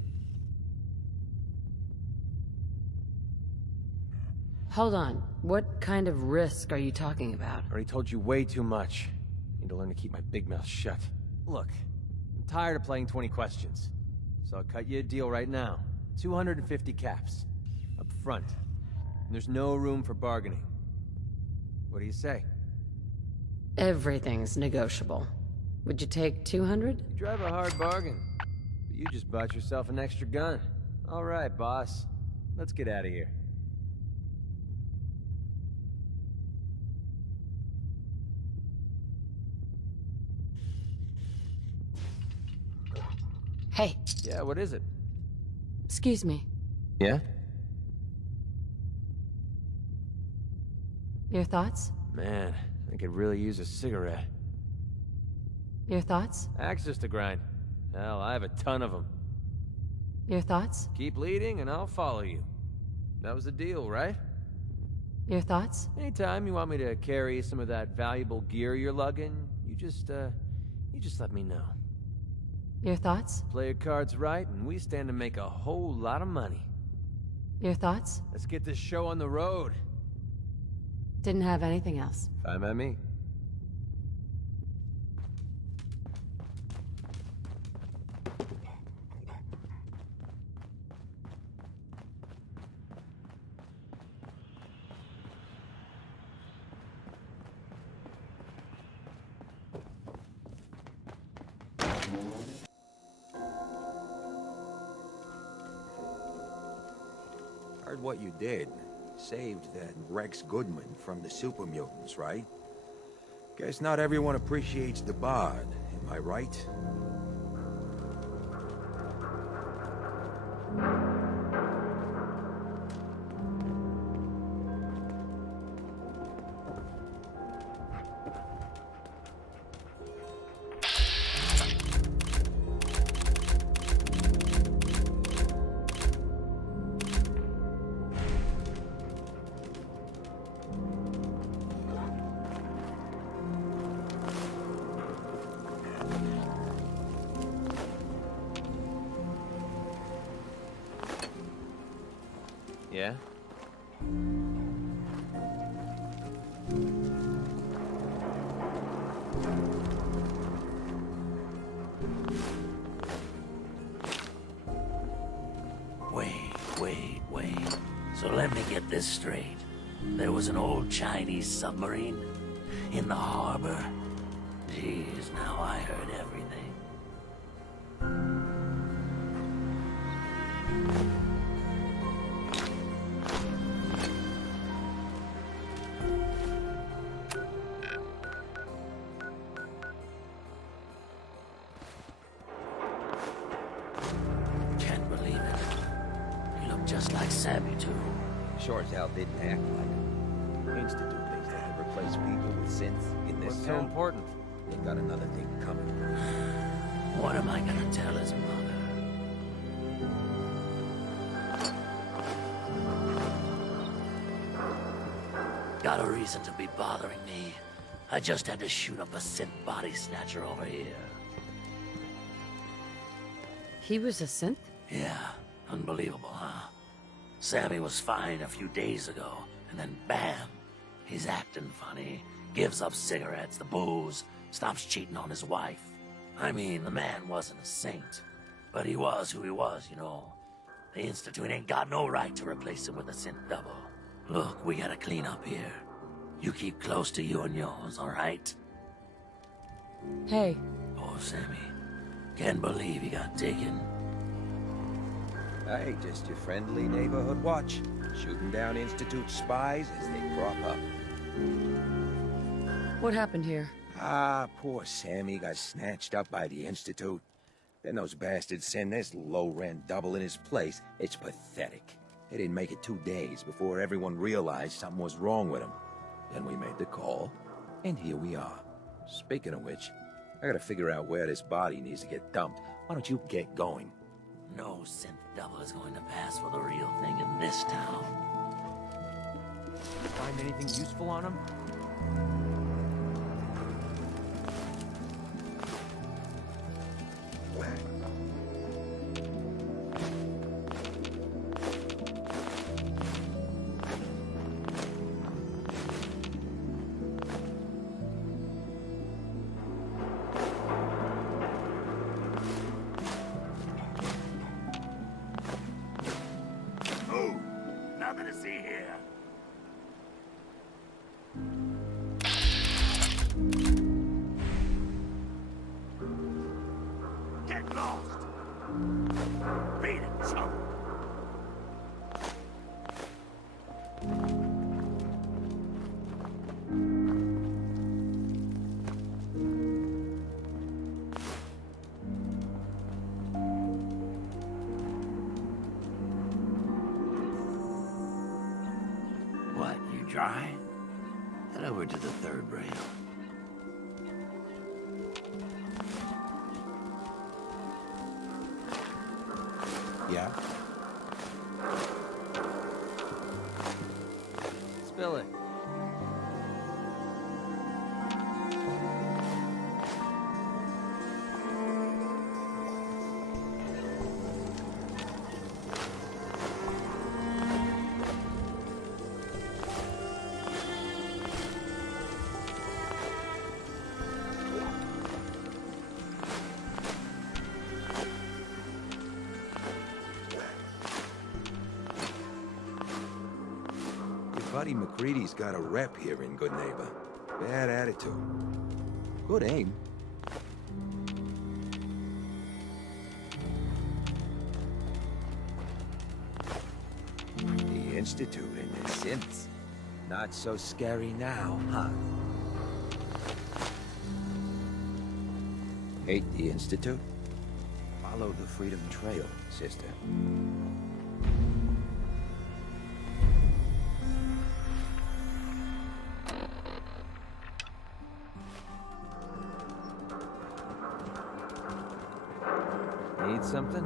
Hold on. What kind of risk are you talking about? I already told you way too much. Need to learn to keep my big mouth shut. Look, I'm tired of playing 20 questions. So I'll cut you a deal right now. 250 caps. Up front. And there's no room for bargaining. What do you say? Everything's negotiable. Would you take 200? You drive a hard bargain. But you just bought yourself an extra gun. All right, boss. Let's get out of here. Hey. Yeah, what is it? Excuse me. Yeah? Your thoughts? Man, I could really use a cigarette. Your thoughts? Axes to grind. Hell, I have a ton of them. Your thoughts? Keep leading and I'll follow you. That was the deal, right? Your thoughts? Anytime you want me to carry some of that valuable gear you're lugging, you just let me know. Your thoughts? Play your cards right, and we stand to make a whole lot of money. Your thoughts? Let's get this show on the road. Didn't have anything else. Fine by me. Heard what you did. Saved that Rex Goodman from the super mutants, right? Guess not everyone appreciates the Bard, am I right? Yeah? Wait. So let me get this straight. There was an old Chinese submarine in the harbor. Jeez, now I heard everything. Can't believe it. You look just like Sammy, too. Sure as hell didn't act like it. Institute thinks they can replace people with synths in this What's so town. important? They got another thing coming. What am I gonna tell his mother? Got a reason to be bothering me. I just had to shoot up a synth body snatcher over here. He was a synth? Yeah, unbelievable, huh? Sammy was fine a few days ago, and then bam! He's acting funny, gives up cigarettes, the booze, stops cheating on his wife. I mean, the man wasn't a saint, but he was who he was, you know. The Institute ain't got no right to replace him with a synth double. Look, we gotta clean up here. You keep close to you and yours, all right? Hey. Poor Sammy. Can't believe he got taken. Hey, just your friendly neighborhood watch. Shooting down Institute spies as they crop up. What happened here? Ah, poor Sammy got snatched up by the Institute. Then those bastards send this low-rent double in his place. It's pathetic. They didn't make it 2 days before everyone realized something was wrong with him. Then we made the call, and here we are. Speaking of which, I gotta figure out where this body needs to get dumped. Why don't you get going? No synth double is going to pass for the real thing in this town. Find anything useful on him? Ooh, nothing to see here. Get lost. Beat it, chump. What, you dry? Head over to the third rail. Yeah? Spill it. Buddy McCready's got a rep here in Good Neighbor. Bad attitude. Good aim. The Institute and the synths. Not so scary now, huh? Hate the Institute? Follow the Freedom Trail, sister. Need something?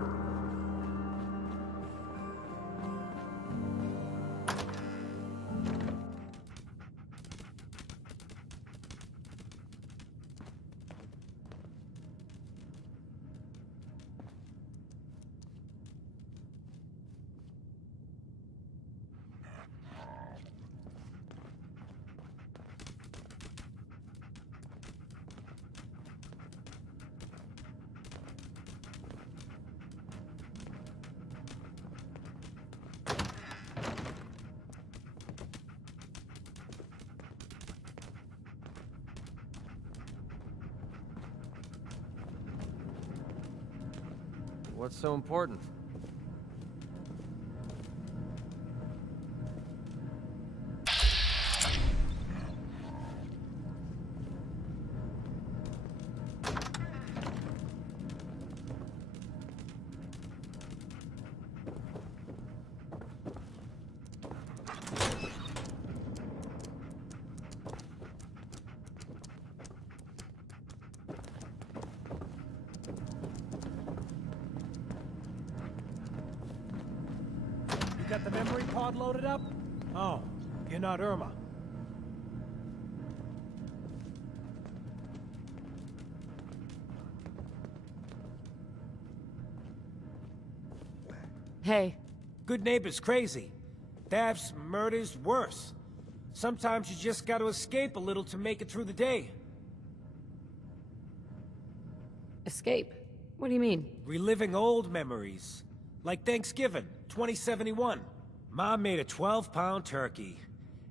What's so important? Got the memory pod loaded up? Oh, you're not Irma. Hey. Good neighbor's crazy. Thefts, murders, worse. Sometimes you just gotta escape a little to make it through the day. Escape? What do you mean? Reliving old memories. Like Thanksgiving, 2071. Mom made a 12-pound turkey.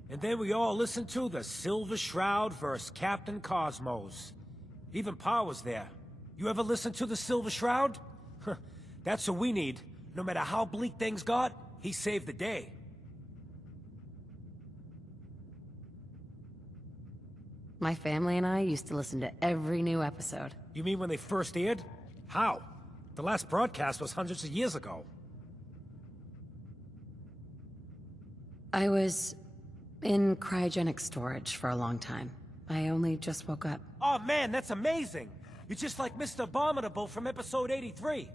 And then we all listened to the Silver Shroud vs. Captain Cosmos. Even Pa was there. You ever listen to the Silver Shroud? That's what we need. No matter how bleak things got, he saved the day. My family and I used to listen to every new episode. You mean when they first aired? How? The last broadcast was hundreds of years ago. I was in cryogenic storage for a long time. I only just woke up. Oh man, that's amazing! You're just like Mr. Abominable from episode 83.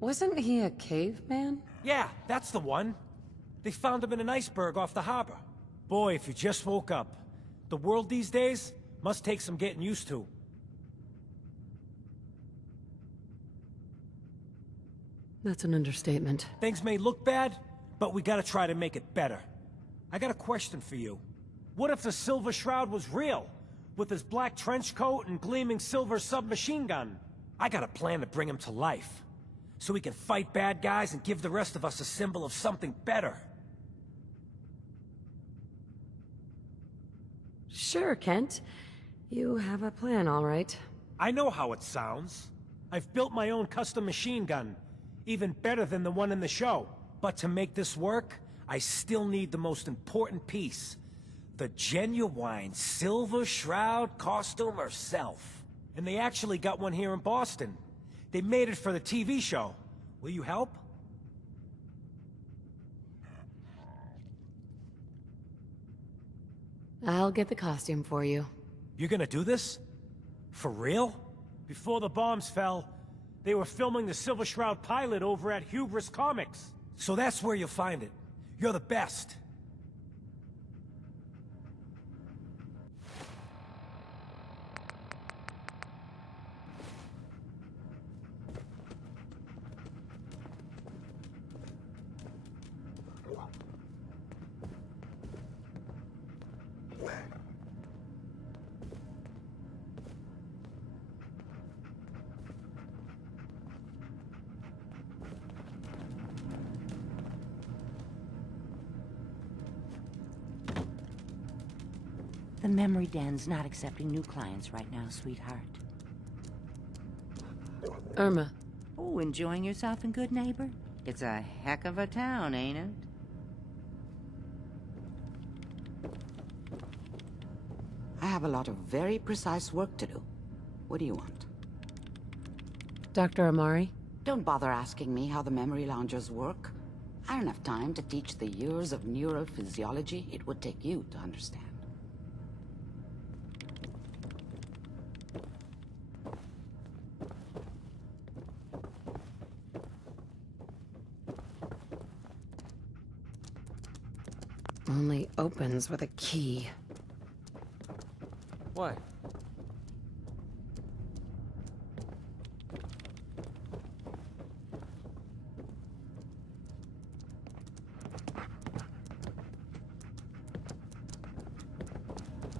Wasn't he a caveman? Yeah, that's the one. They found him in an iceberg off the harbor. Boy, if you just woke up. The world these days must take some getting used to. That's an understatement. Things may look bad, but we gotta try to make it better. I got a question for you. What if the Silver Shroud was real? With his black trench coat and gleaming silver submachine gun? I got a plan to bring him to life. So we can fight bad guys and give the rest of us a symbol of something better. Sure, Kent. You have a plan, all right. I know how it sounds. I've built my own custom machine gun. Even better than the one in the show. But to make this work, I still need the most important piece. The genuine Silver Shroud costume herself. And they actually got one here in Boston. They made it for the TV show. Will you help? I'll get the costume for you. You're gonna do this? For real? Before the bombs fell, they were filming the Silver Shroud pilot over at Hubris Comics. So that's where you'll find it. You're the best. The memory den's not accepting new clients right now, sweetheart. Irma, Oh, enjoying yourself in Good Neighbor? It's a heck of a town, ain't it? I have a lot of very precise work to do. What do you want? Dr. Amari? Don't bother asking me how the memory loungers work. I don't have time to teach the years of neurophysiology it would take you to understand. Only opens with a key. What?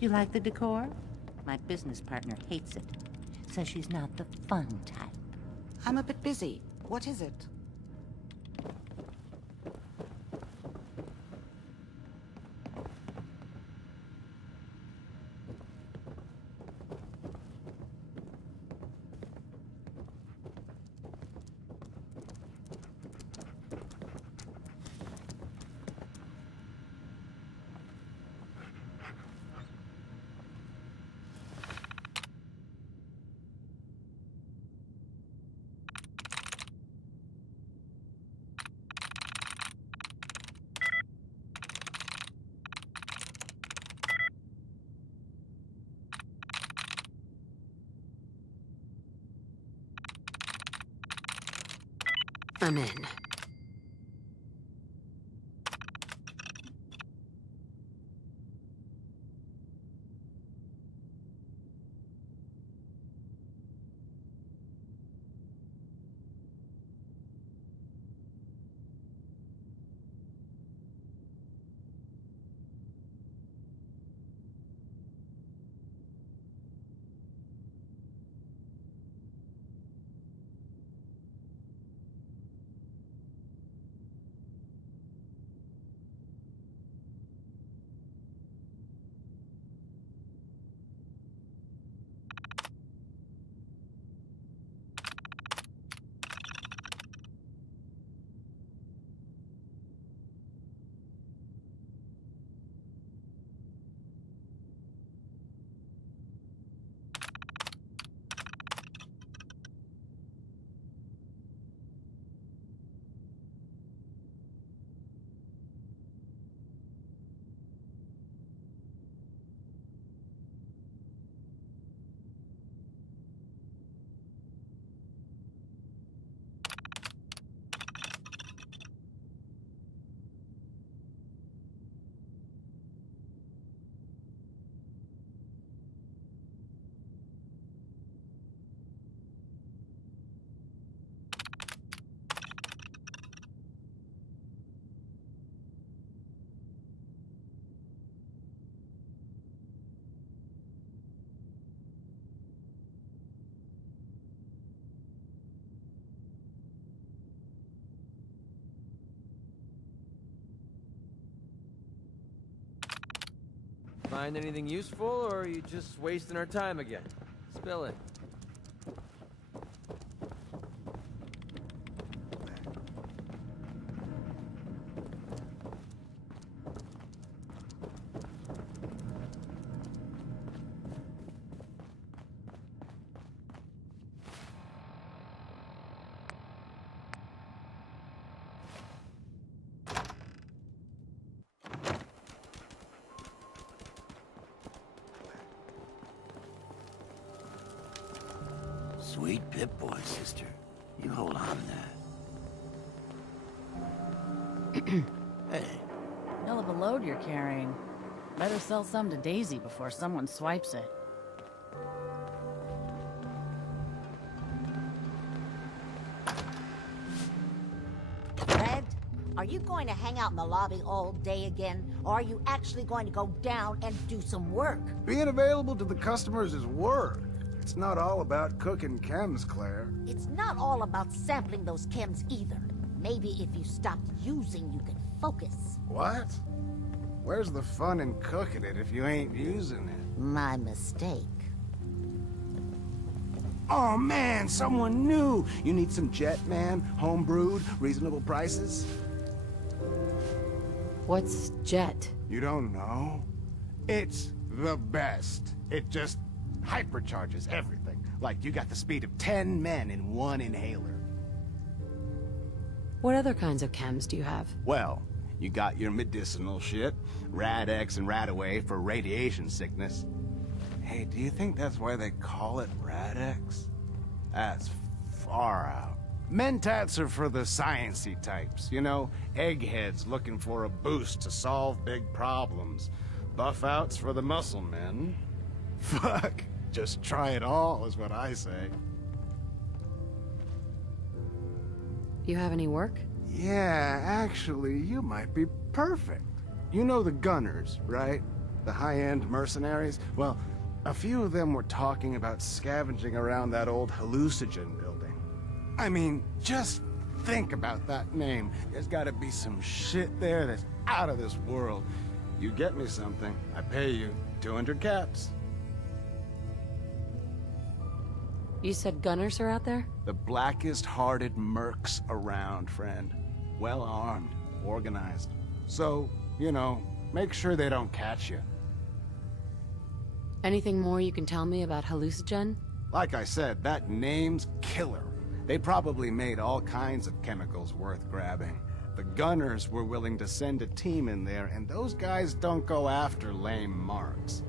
You like the decor? My business partner hates it. Says she's not the fun type. I'm a bit busy. What is it? I'm in. Find anything useful, or are you just wasting our time again? Spill it. Sweet Pip-Boy, sister. You hold on to that. Hey. Hell of a load you're carrying. Better sell some to Daisy before someone swipes it. Red, are you going to hang out in the lobby all day again? Or are you actually going to go down and do some work? Being available to the customers is work. It's not all about cooking chems, Claire. It's not all about sampling those chems either. Maybe if you stopped using, you could focus. What? Where's the fun in cooking it if you ain't using it? My mistake. Oh man, someone new! You need some Jet, man? Home-brewed, reasonable prices? What's Jet? You don't know? It's the best. It just hypercharges everything. Like you got the speed of 10 men in one inhaler. What other kinds of chems do you have? Well, you got your medicinal shit, Rad-X and Rad-Away for radiation sickness. Hey, do you think that's why they call it Rad-X? That's far out. Mentats are for the sciencey types, you know, eggheads looking for a boost to solve big problems. Buff-outs for the muscle men. Fuck, just try it all is what I say. You have any work? Yeah, actually, you might be perfect. You know the Gunners, right? The high-end mercenaries? Well, a few of them were talking about scavenging around that old hallucinogen building. I mean, just think about that name. There's gotta be some shit there that's out of this world. You get me something, I pay you 200 caps. You said gunners are out there? The blackest-hearted mercs around, friend. Well-armed, organized. So, you know, make sure they don't catch you. Anything more you can tell me about hallucinogen? Like I said, that name's killer. They probably made all kinds of chemicals worth grabbing. The Gunners were willing to send a team in there, and those guys don't go after lame marks.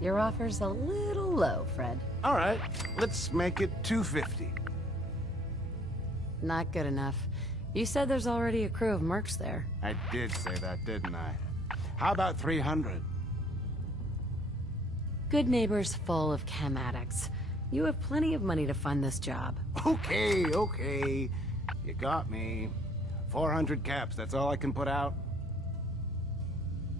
Your offer's a little low, Fred. All right, let's make it 250. Not good enough. You said there's already a crew of mercs there. I did say that, didn't I? How about 300? Good neighbor's full of chem addicts. You have plenty of money to fund this job. Okay, okay. You got me. 400 caps, that's all I can put out.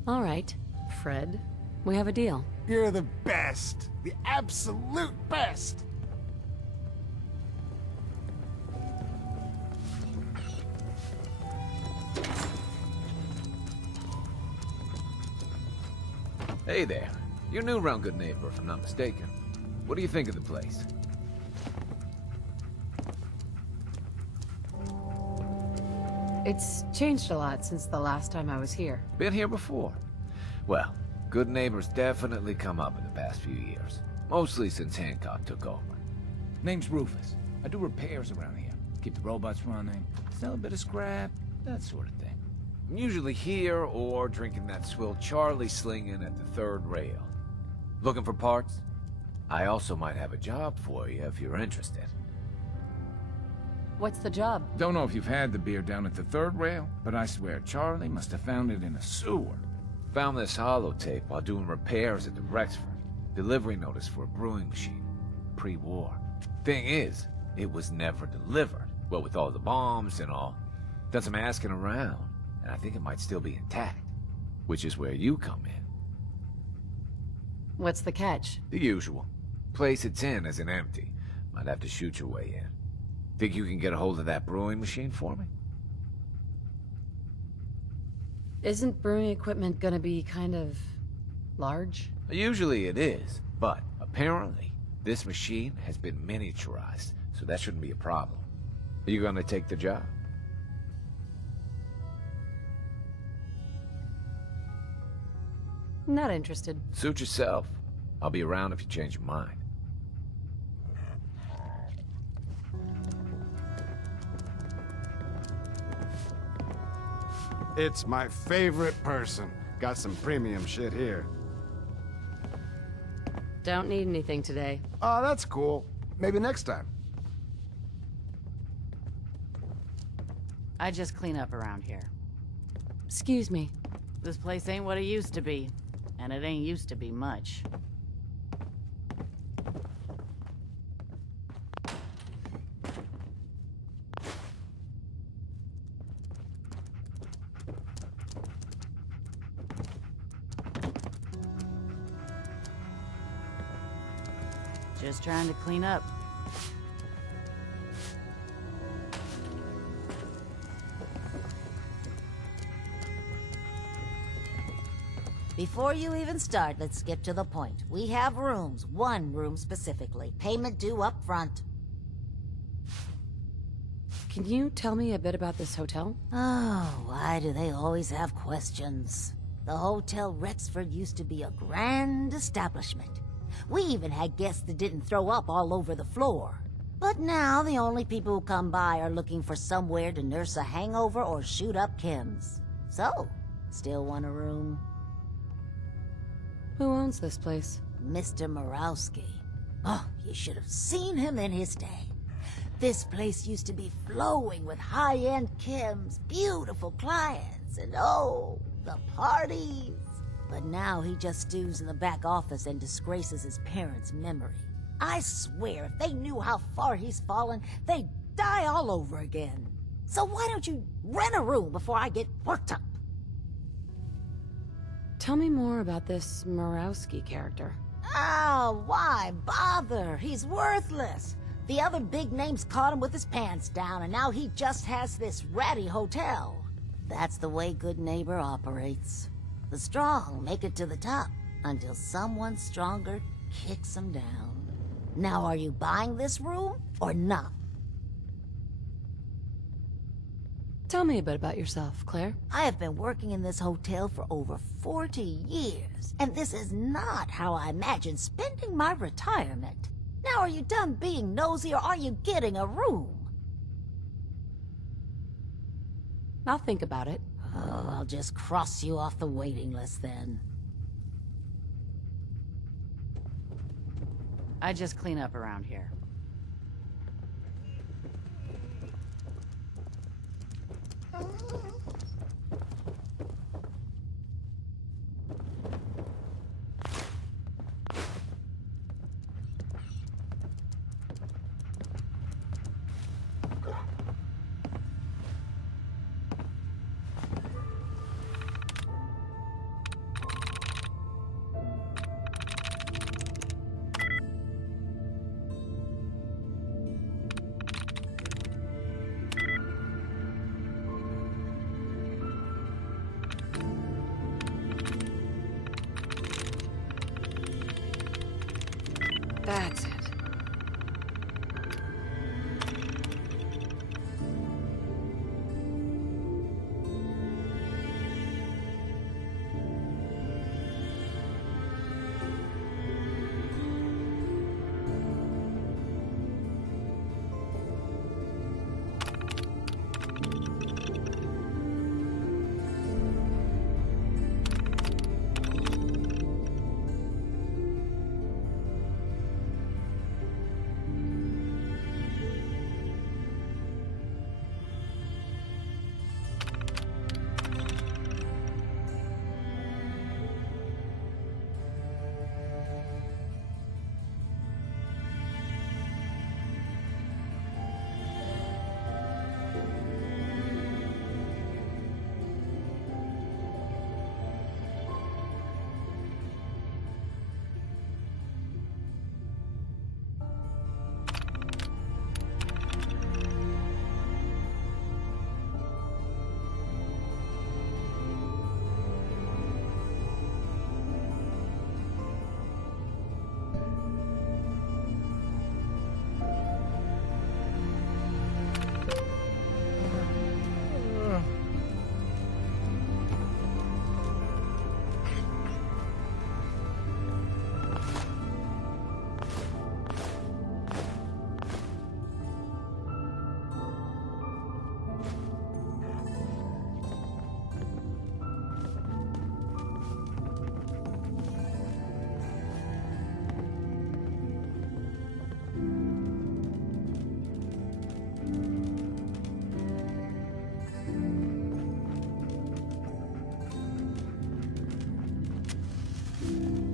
All right, Fred. We have a deal. You're the best. The absolute best. Hey there. You're new around Good Neighbor, if I'm not mistaken. What do you think of the place? It's changed a lot since the last time I was here. Been here before? Well, Good Neighbor's definitely come up in the past few years. Mostly since Hancock took over. Name's Rufus. I do repairs around here. Keep the robots running, sell a bit of scrap, that sort of thing. I'm usually here or drinking that swill Charlie slinging at the third rail. Looking for parts? I also might have a job for you if you're interested. What's the job? Don't know if you've had the beer down at the third rail, but I swear Charlie must have found it in a sewer. Found this holotape while doing repairs at the Rexford. Delivery notice for a brewing machine. Pre-war. Thing is, it was never delivered. Well, with all the bombs and all. Done some asking around, and I think it might still be intact. Which is where you come in. What's the catch? The usual. Place it's in isn't empty. Might have to shoot your way in. Think you can get a hold of that brewing machine for me? Isn't brewing equipment gonna be kind of large? Usually it is, but apparently this machine has been miniaturized, so that shouldn't be a problem. Are you gonna take the job? Not interested. Suit yourself. I'll be around if you change your mind. It's my favorite person. Got some premium shit here. Don't need anything today. Oh, that's cool. Maybe next time. I just clean up around here. Excuse me. This place ain't what it used to be. And it ain't used to be much. Just trying to clean up. Before you even start, let's skip to the point. We have rooms, one room specifically. Payment due up front. Can you tell me a bit about this hotel? Oh, why do they always have questions? The Hotel Rexford used to be a grand establishment. We even had guests that didn't throw up all over the floor. But now the only people who come by are looking for somewhere to nurse a hangover or shoot up chems. So, still want a room? Who owns this place? Mr. Morowski. Oh, you should have seen him in his day. This place used to be flowing with high-end chems, beautiful clients, and oh, the parties. But now he just stews in the back office and disgraces his parents' memory. I swear, if they knew how far he's fallen, they'd die all over again. So why don't you rent a room before I get worked up? Tell me more about this Morowski character. Oh, why bother? He's worthless. The other big names caught him with his pants down, and now he just has this ratty hotel. That's the way Good Neighbor operates. The strong make it to the top, until someone stronger kicks them down. Now, are you buying this room, or not? Tell me a bit about yourself, Claire. I have been working in this hotel for over 40 years, and this is not how I imagined spending my retirement. Now, are you done being nosy, or are you getting a room? I'll think about it. Oh, I'll just cross you off the waiting list then. I just clean up around here. That's it.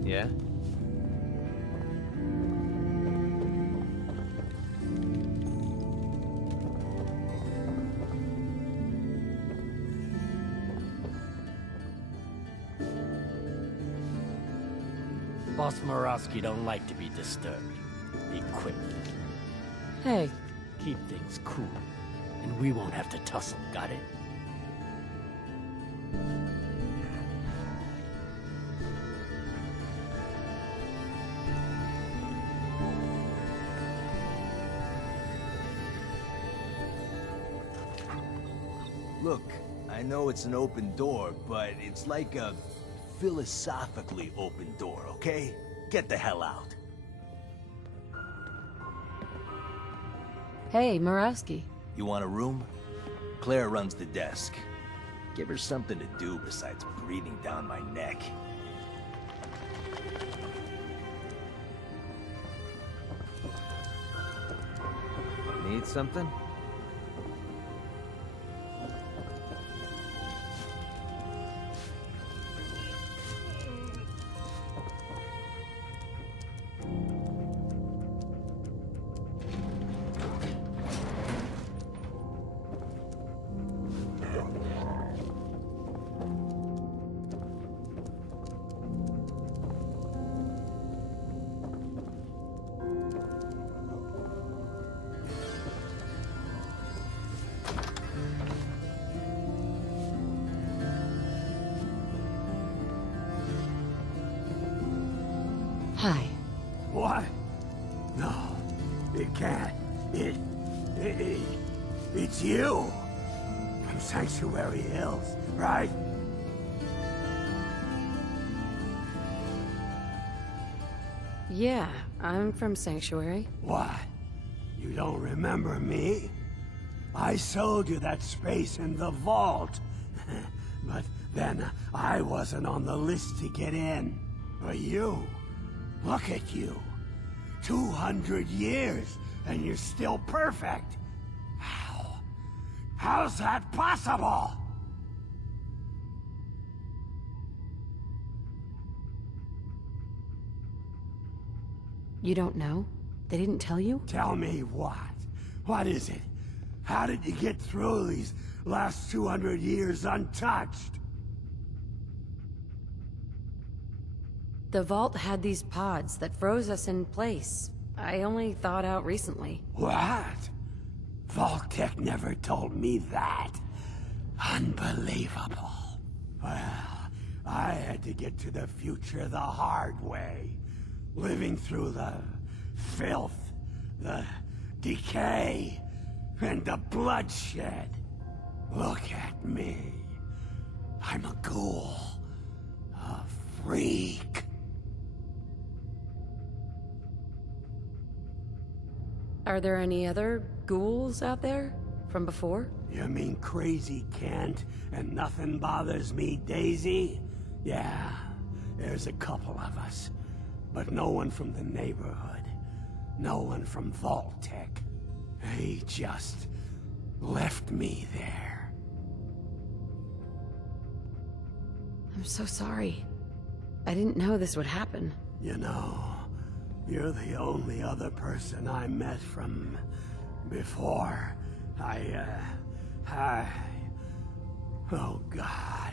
Yeah? Boss Morowski don't like to be disturbed. Be quick. Hey. Keep things cool, and we won't have to tussle, got it? I know it's an open door, but it's like a philosophically open door, okay? Get the hell out. Hey, Murawski. You want a room? Claire runs the desk. Give her something to do besides breathing down my neck. Need something? Hi. What? No, it can't. It's you. From Sanctuary Hills, right? Yeah, I'm from Sanctuary. What? You don't remember me? I sold you that space in the vault. But then I wasn't on the list to get in. But you, look at you. 200 years, and you're still perfect. How's that possible? You don't know? They didn't tell you? Tell me what? What is it? How did you get through these last 200 years untouched? The vault had these pods that froze us in place. I only thawed out recently. What? Vault-Tec never told me that. Unbelievable. Well, I had to get to the future the hard way. Living through the filth, the decay, and the bloodshed. Look at me. I'm a ghoul. A freak. Are there any other ghouls out there? From before? You mean Crazy Kent and Nothing Bothers Me Daisy? Yeah, there's a couple of us. But no one from the neighborhood. No one from Vault-Tec. They just left me there. I'm so sorry. I didn't know this would happen. You know, you're the only other person I met from before. Oh God.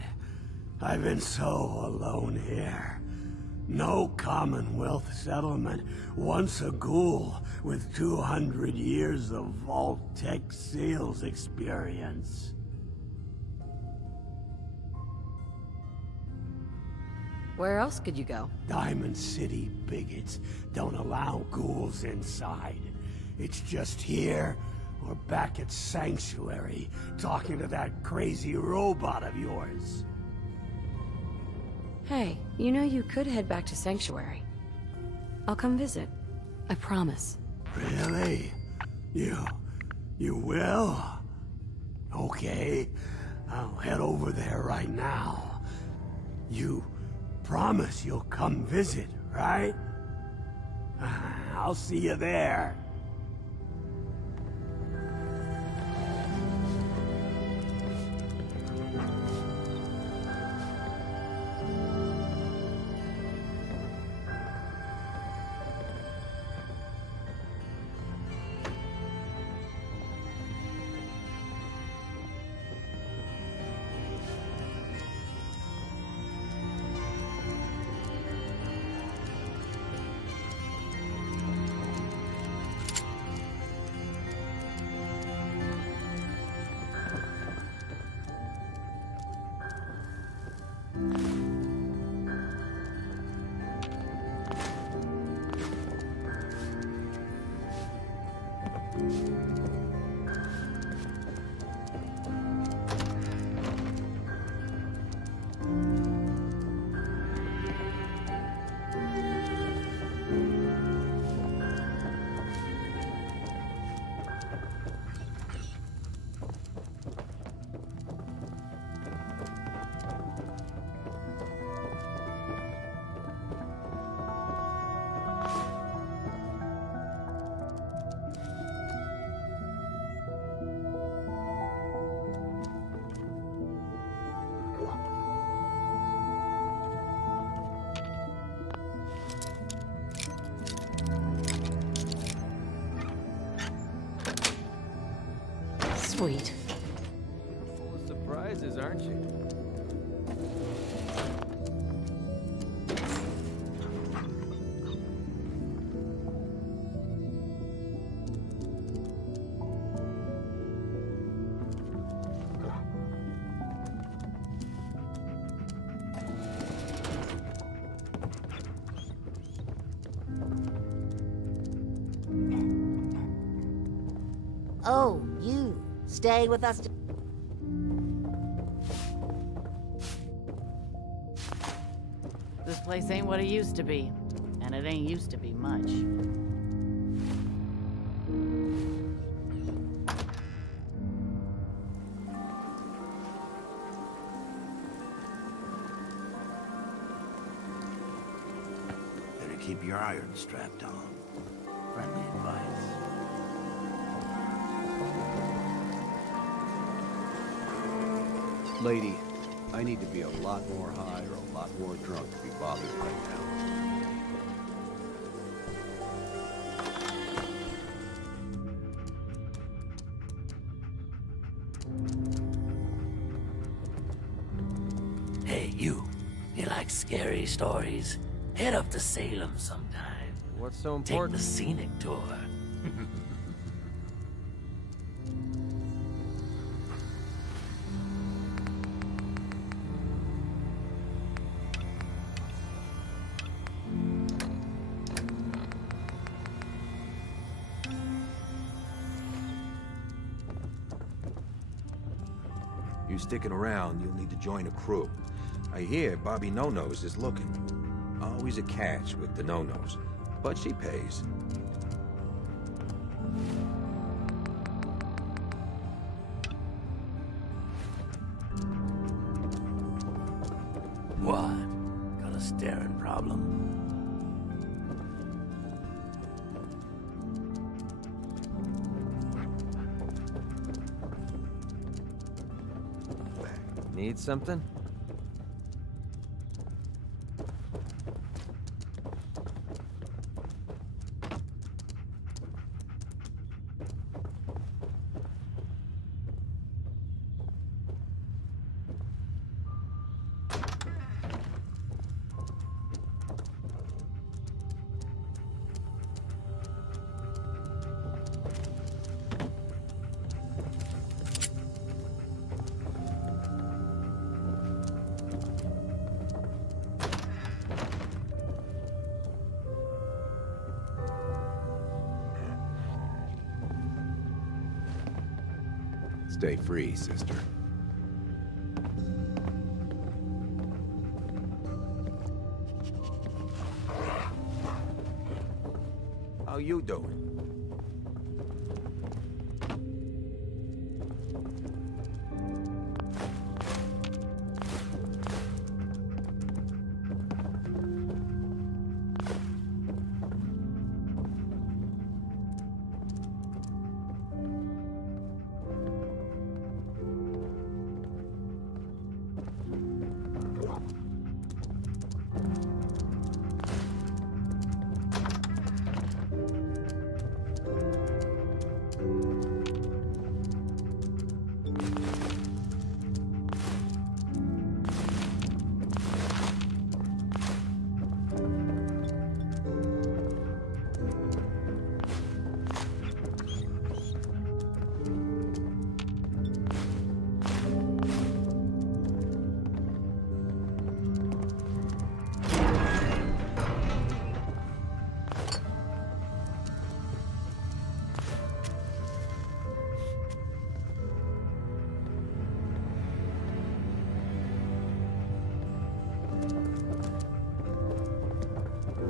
I've been so alone here. No Commonwealth settlement, once a ghoul with 200 years of Vault-Tec sales experience. Where else could you go? Diamond City bigots don't allow ghouls inside. It's just here or back at Sanctuary, talking to that crazy robot of yours. Hey, you know you could head back to Sanctuary. I'll come visit. I promise. Really? You will? Okay, I'll head over there right now. You promise you'll come visit, right? I'll see you there. sweet. You're full of surprises, aren't you? Oh, you stay with us. This place ain't what it used to be, and it ain't used to be much. Better keep your iron strapped on. Friendly advice. Lady, I need to be a lot more high or a lot more drunk to be bothered right now. Hey, you like scary stories? Head up to Salem sometime. What's so Take important? the scenic tour. You sticking around, you'll need to join a crew. I hear Bobby No-Nose is looking. Always a catch with the No-Nose, but she pays. What? Got a staring problem? Need something? Stay free, sister. How you doing?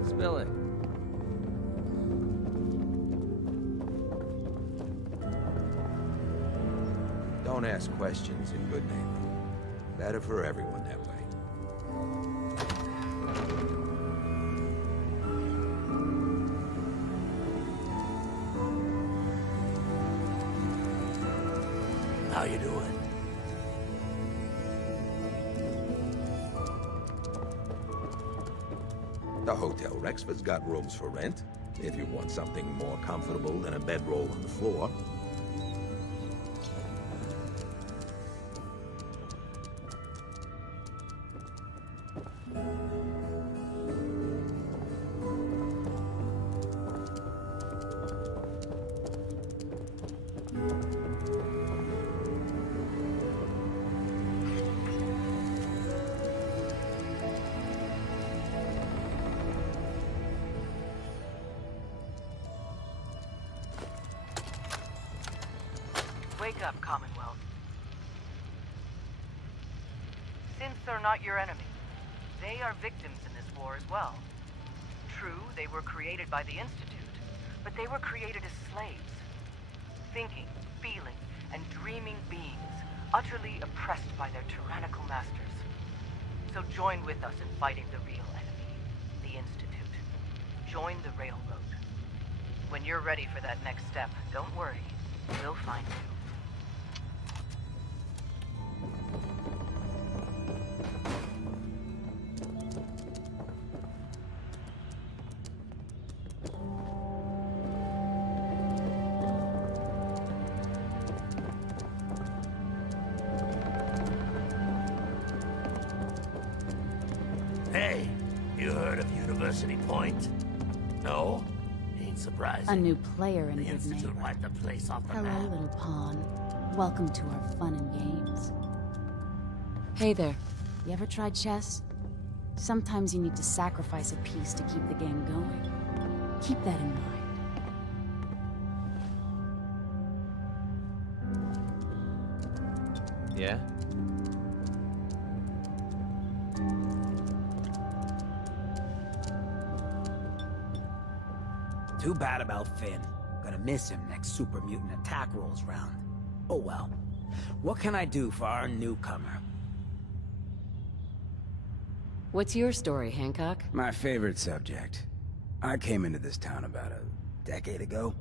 Spill it. Don't ask questions in good neighbor. Better for everyone that way. How you doing? The Hotel Rexford's got rooms for rent, if you want something more comfortable than a bedroll on the floor. up, Commonwealth. Synths are not your enemy. They are victims in this war as well. True, they were created by the Institute, but they were created as slaves. Thinking, feeling, and dreaming beings, utterly oppressed by their tyrannical masters. So join with us in fighting the real enemy, the Institute. Join the Railroad. When you're ready for that next step, don't worry. We'll find you. Hey, you heard of University Point? No? Ain't surprising. A new player in The Good Institute Neighbor. wiped the place off the Hello, map. little pawn. Welcome to our fun and games. Hey there. You ever tried chess? Sometimes you need to sacrifice a piece to keep the game going. Keep that in mind. Yeah? Too bad about Finn. Gonna miss him next super mutant attack rolls round. Oh well. What can I do for our newcomer? What's your story, Hancock? My favorite subject. I came into this town about a decade ago.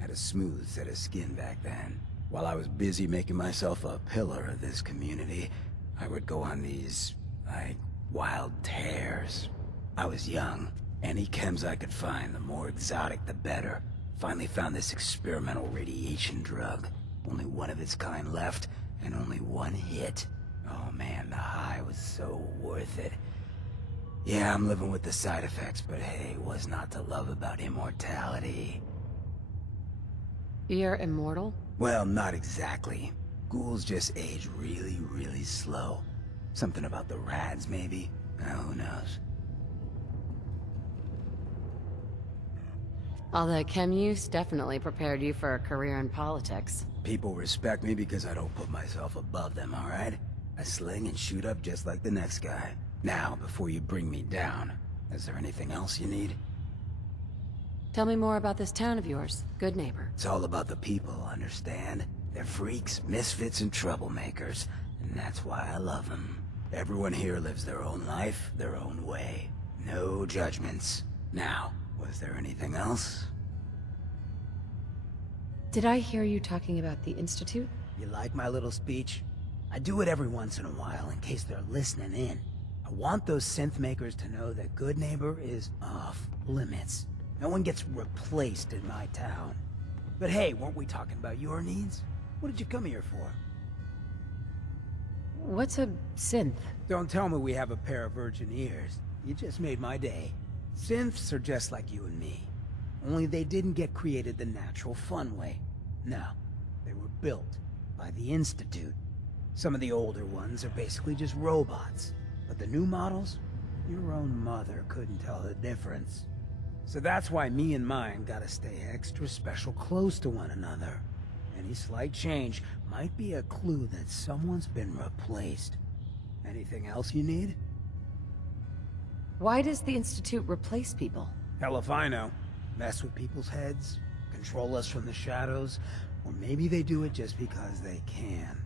Had a smooth set of skin back then. While I was busy making myself a pillar of this community, I would go on these, like, wild tears. I was young. Any chems I could find, the more exotic the better. Finally found this experimental radiation drug. Only one of its kind left, and only one hit. Oh man, the high was so worth it. Yeah, I'm living with the side effects, but hey, what's not to love about immortality? You're immortal? Well, not exactly. Ghouls just age really, really slow. Something about the rads, maybe? Who knows? All that chem use definitely prepared you for a career in politics. People respect me because I don't put myself above them, alright? I sling and shoot up just like the next guy. Now, before you bring me down, is there anything else you need? Tell me more about this town of yours, Good Neighbor. It's all about the people, understand? They're freaks, misfits, and troublemakers, and that's why I love them. Everyone here lives their own life, their own way. No judgments. Now, was there anything else? Did I hear you talking about the Institute? You like my little speech? I do it every once in a while in case they're listening in. I want those synth makers to know that Good Neighbor is off limits. No one gets replaced in my town. But hey, weren't we talking about your needs? What did you come here for? What's a synth? Don't tell me we have a pair of virgin ears. You just made my day. Synths are just like you and me. Only they didn't get created the natural fun way. No, they were built by the Institute. Some of the older ones are basically just robots. But the new models, your own mother couldn't tell the difference. So that's why me and mine gotta stay extra special close to one another. Any slight change might be a clue that someone's been replaced. Anything else you need? Why does the Institute replace people? Hell if I know. Mess with people's heads, control us from the shadows, or maybe they do it just because they can.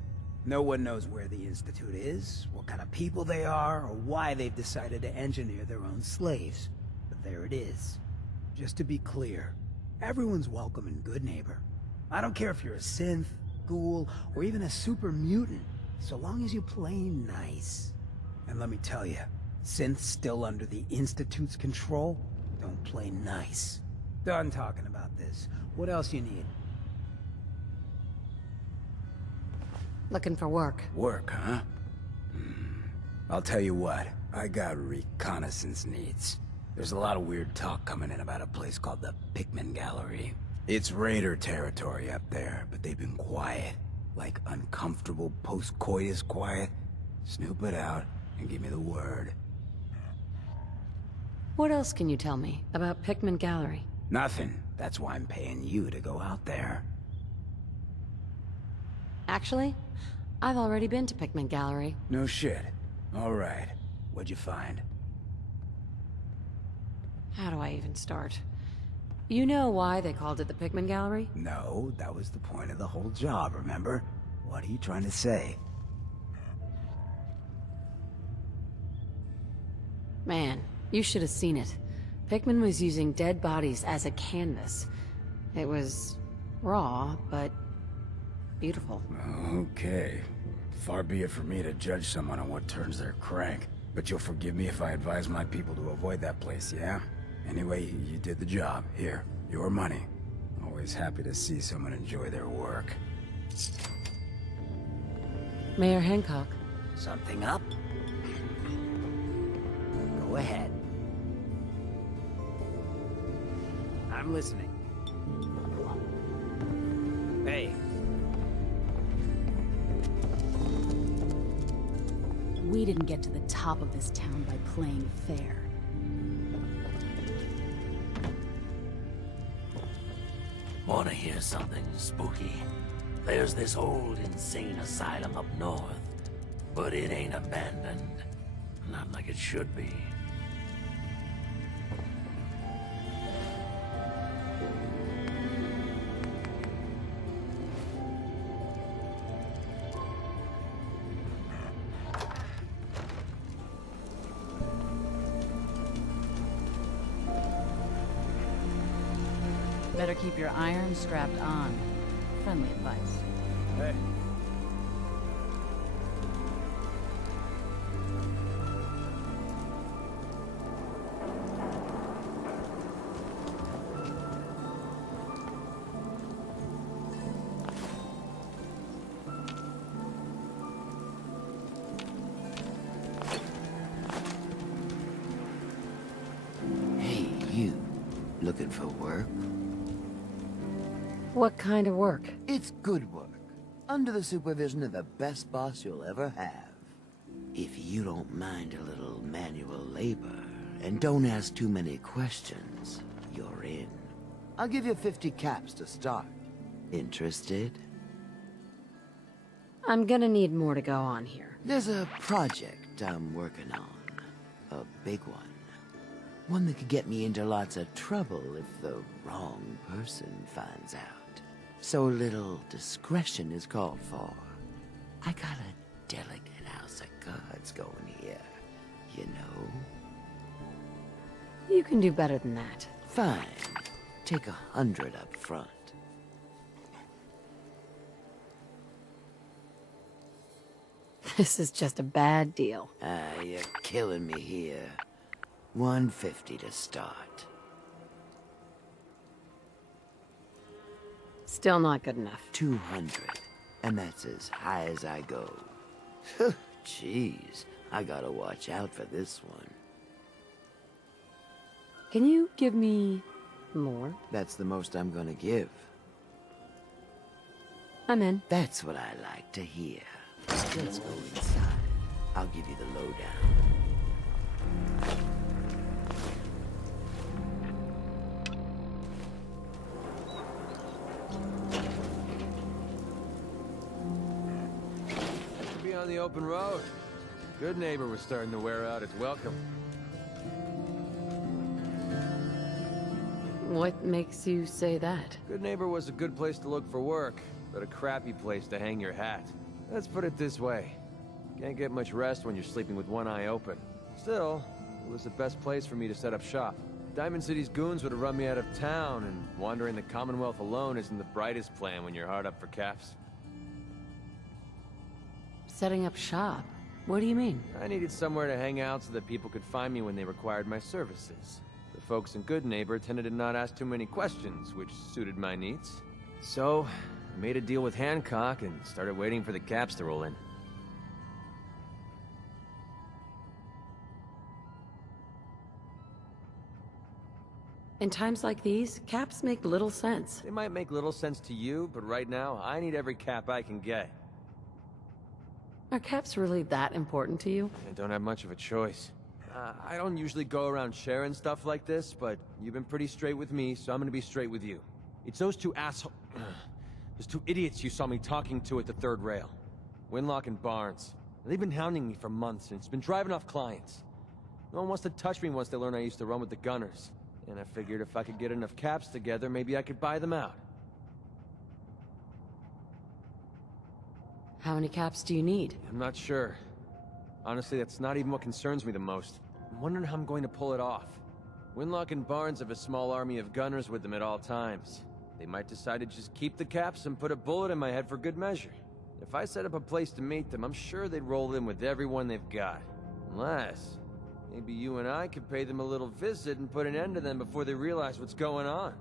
No one knows where the Institute is, what kind of people they are, or why they've decided to engineer their own slaves. But there it is. Just to be clear, everyone's welcome in Good Neighbor. I don't care if you're a synth, ghoul, or even a super mutant, so long as you play nice. And let me tell you, synths still under the Institute's control don't play nice. Done talking about this. What else you need? Looking for work. Work, huh? I'll tell you what, I got reconnaissance needs. There's a lot of weird talk coming in about a place called the Pikmin Gallery. It's raider territory up there, but they've been quiet. Like uncomfortable post-coitus quiet. Snoop it out and give me the word. What else can you tell me about Pikmin Gallery? Nothing. That's why I'm paying you to go out there. Actually, I've already been to Pigment Gallery. No shit. All right. What'd you find? How do I even start? You know why they called it the Pigment Gallery? No, that was the point of the whole job, remember? What are you trying to say? Man, you should have seen it. Pickman was using dead bodies as a canvas. It was raw, but beautiful. Okay. Far be it for me to judge someone on what turns their crank. But you'll forgive me if I advise my people to avoid that place, yeah? Anyway, you did the job. Here, your money. Always happy to see someone enjoy their work. Mayor Hancock. Something up? Go ahead. I'm listening. Hey. We didn't get to the top of this town by playing fair. Wanna hear something spooky? There's this old insane asylum up north, but it ain't abandoned. Not like it should be. Better keep your iron strapped on. Friendly advice. Hey. Hey, you. Looking for work? What kind of work? It's good work. Under the supervision of the best boss you'll ever have. If you don't mind a little manual labor, and don't ask too many questions, you're in. I'll give you 50 caps to start. Interested? I'm gonna need more to go on here. There's a project I'm working on. A big one. One that could get me into lots of trouble if the wrong person finds out. So a little discretion is called for. I got a delicate house of cards going here, you know? You can do better than that. Fine. Take 100 up front. This is just a bad deal. You're killing me here. 150 to start. Still not good enough. 200. And that's as high as I go. Jeez, I gotta watch out for this one. Can you give me more? That's the most I'm gonna give. I'm in. That's what I like to hear. Let's go inside. I'll give you the lowdown. Be on the open road. Good neighbor was starting to wear out its welcome. What makes you say that? Good neighbor was a good place to look for work, but a crappy place to hang your hat. Let's put it this way. Can't get much rest when you're sleeping with one eye open. Still, it was the best place for me to set up shop. Diamond City's goons would have run me out of town, and wandering the Commonwealth alone isn't the brightest plan when you're hard up for caps. Setting up shop? What do you mean? I needed somewhere to hang out so that people could find me when they required my services. The folks in Good Neighbor tended to not ask too many questions, which suited my needs. So, I made a deal with Hancock and started waiting for the caps to roll in. In times like these, caps make little sense. They might make little sense to you, but right now, I need every cap I can get. Are caps really that important to you? I don't have much of a choice. I don't usually go around sharing stuff like this, but you've been pretty straight with me, so I'm gonna be straight with you. It's those two assholes. Those two idiots you saw me talking to at the third rail. Winlock and Barnes. They've been hounding me for months, and it's been driving off clients. No one wants to touch me once they learn I used to run with the Gunners. And I figured if I could get enough caps together, maybe I could buy them out. How many caps do you need? I'm not sure. Honestly, that's not even what concerns me the most. I'm wondering how I'm going to pull it off. Winlock and Barnes have a small army of gunners with them at all times. They might decide to just keep the caps and put a bullet in my head for good measure. If I set up a place to meet them, I'm sure they'd roll in with everyone they've got. Unless, maybe you and I could pay them a little visit and put an end to them before they realize what's going on.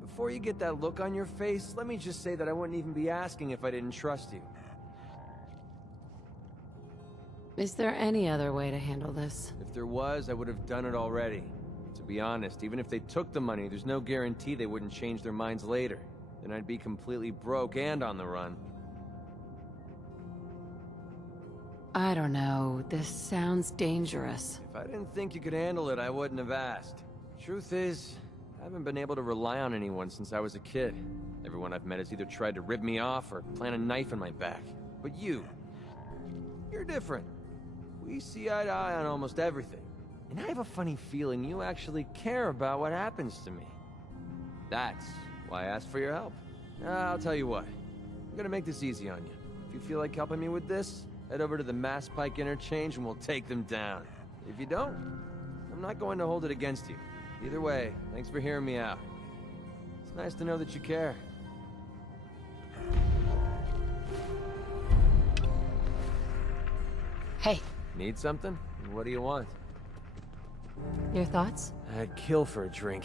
Before you get that look on your face, let me just say that I wouldn't even be asking if I didn't trust you. Is there any other way to handle this? If there was, I would have done it already. To be honest, even if they took the money, there's no guarantee they wouldn't change their minds later. Then I'd be completely broke and on the run. I don't know. This sounds dangerous. If I didn't think you could handle it, I wouldn't have asked. Truth is, I haven't been able to rely on anyone since I was a kid. Everyone I've met has either tried to rip me off or plant a knife in my back. But you're different. We see eye to eye on almost everything. And I have a funny feeling you actually care about what happens to me. That's why I asked for your help. I'll tell you what. I'm gonna make this easy on you. If you feel like helping me with this, head over to the Mass Pike interchange and we'll take them down. If you don't, I'm not going to hold it against you. Either way, thanks for hearing me out. It's nice to know that you care. Hey. Need something? What do you want? Your thoughts? I'd kill for a drink.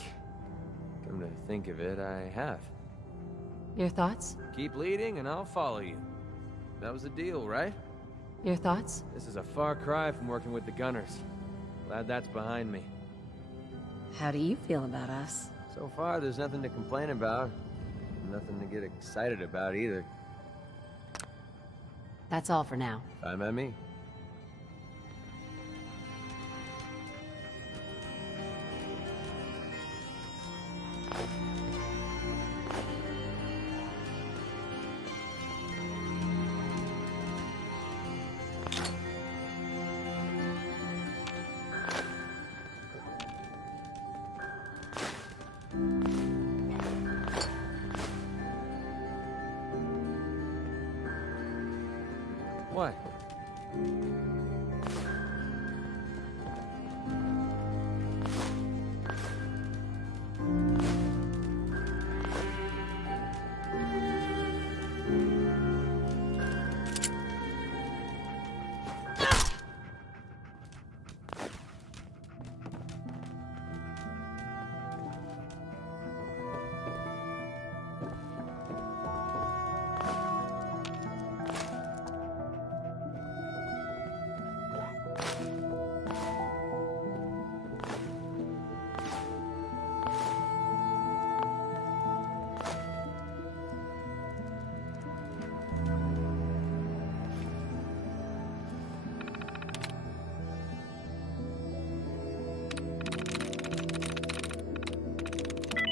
Come to think of it, I have. Your thoughts? Keep leading and I'll follow you. That was the deal, right? Your thoughts? This is a far cry from working with the Gunners. Glad that's behind me. How do you feel about us? So far, there's nothing to complain about. Nothing to get excited about either. That's all for now. Fine by me. What?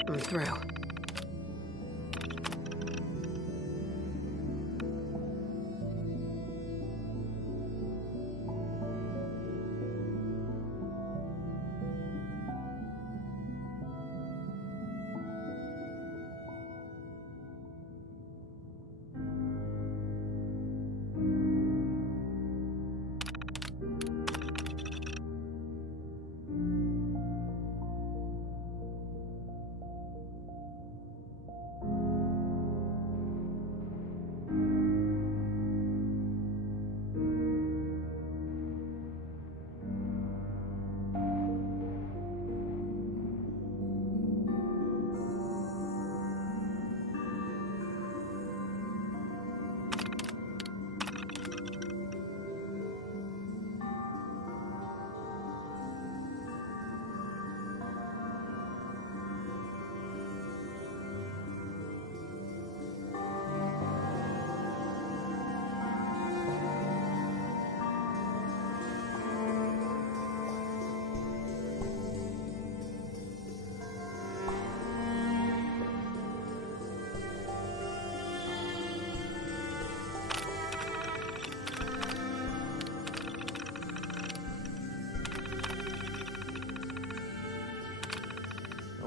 I'm through.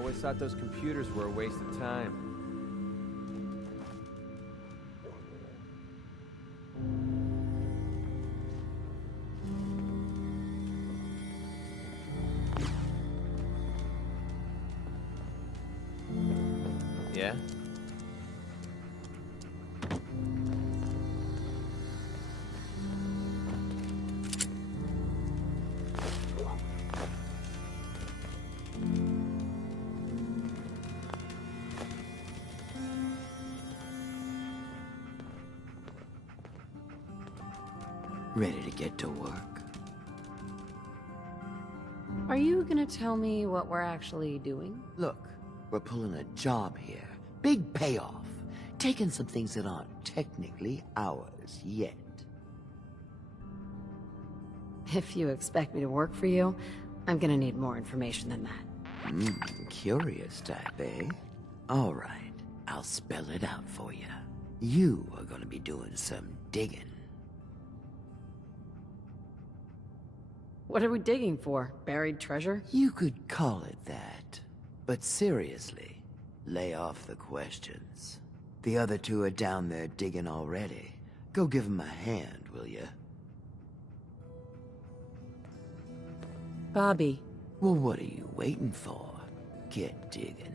always thought those computers were a waste of time. Yeah? Ready to get to work? Are you gonna tell me what we're actually doing? Look, we're pulling a job here. Big payoff. Taking some things that aren't technically ours yet. If you expect me to work for you, I'm gonna need more information than that. Curious type, eh? All right, I'll spell it out for you. You are gonna be doing some digging. What are we digging for? Buried treasure? You could call it that. But seriously, lay off the questions. The other two are down there digging already. Go give them a hand, will you? Bobby. Well, what are you waiting for? Get digging.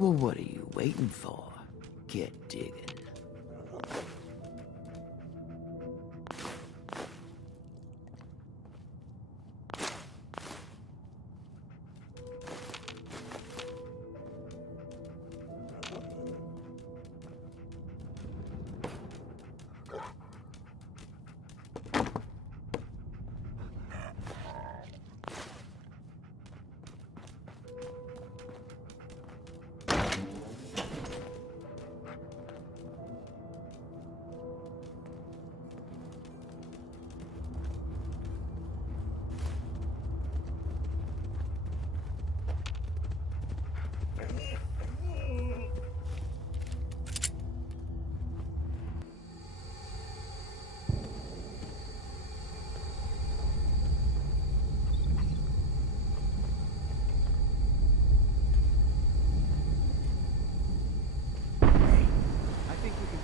Well, what are you waiting for? Get digging.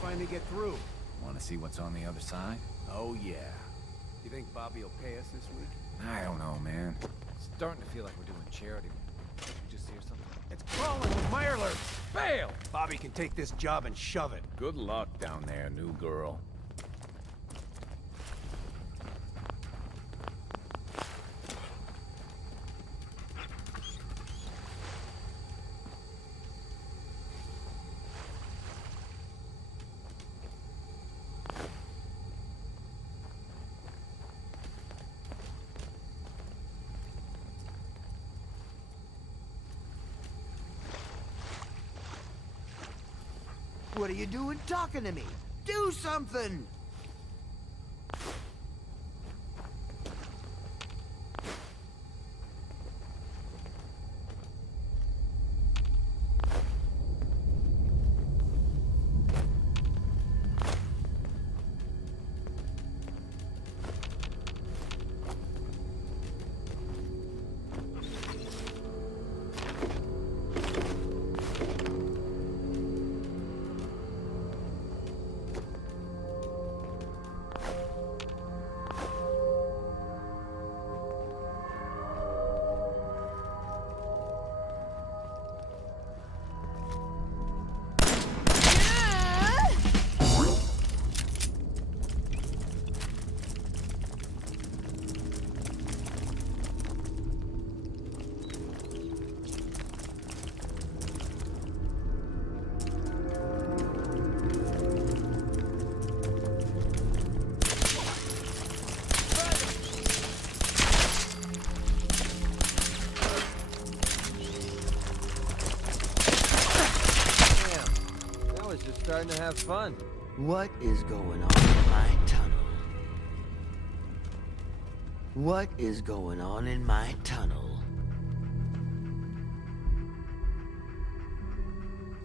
Finally get through. Want to see what's on the other side? Oh, yeah. You think Bobby will pay us this week? I don't know, man. Starting to feel like we're doing charity. Did you just hear something? It's crawling with mirelurks. Fail! Bobby can take this job and shove it. Good luck down there, new girl. What are you doing talking to me? Do something! starting to have fun. What is going on in my tunnel? What is going on in my tunnel?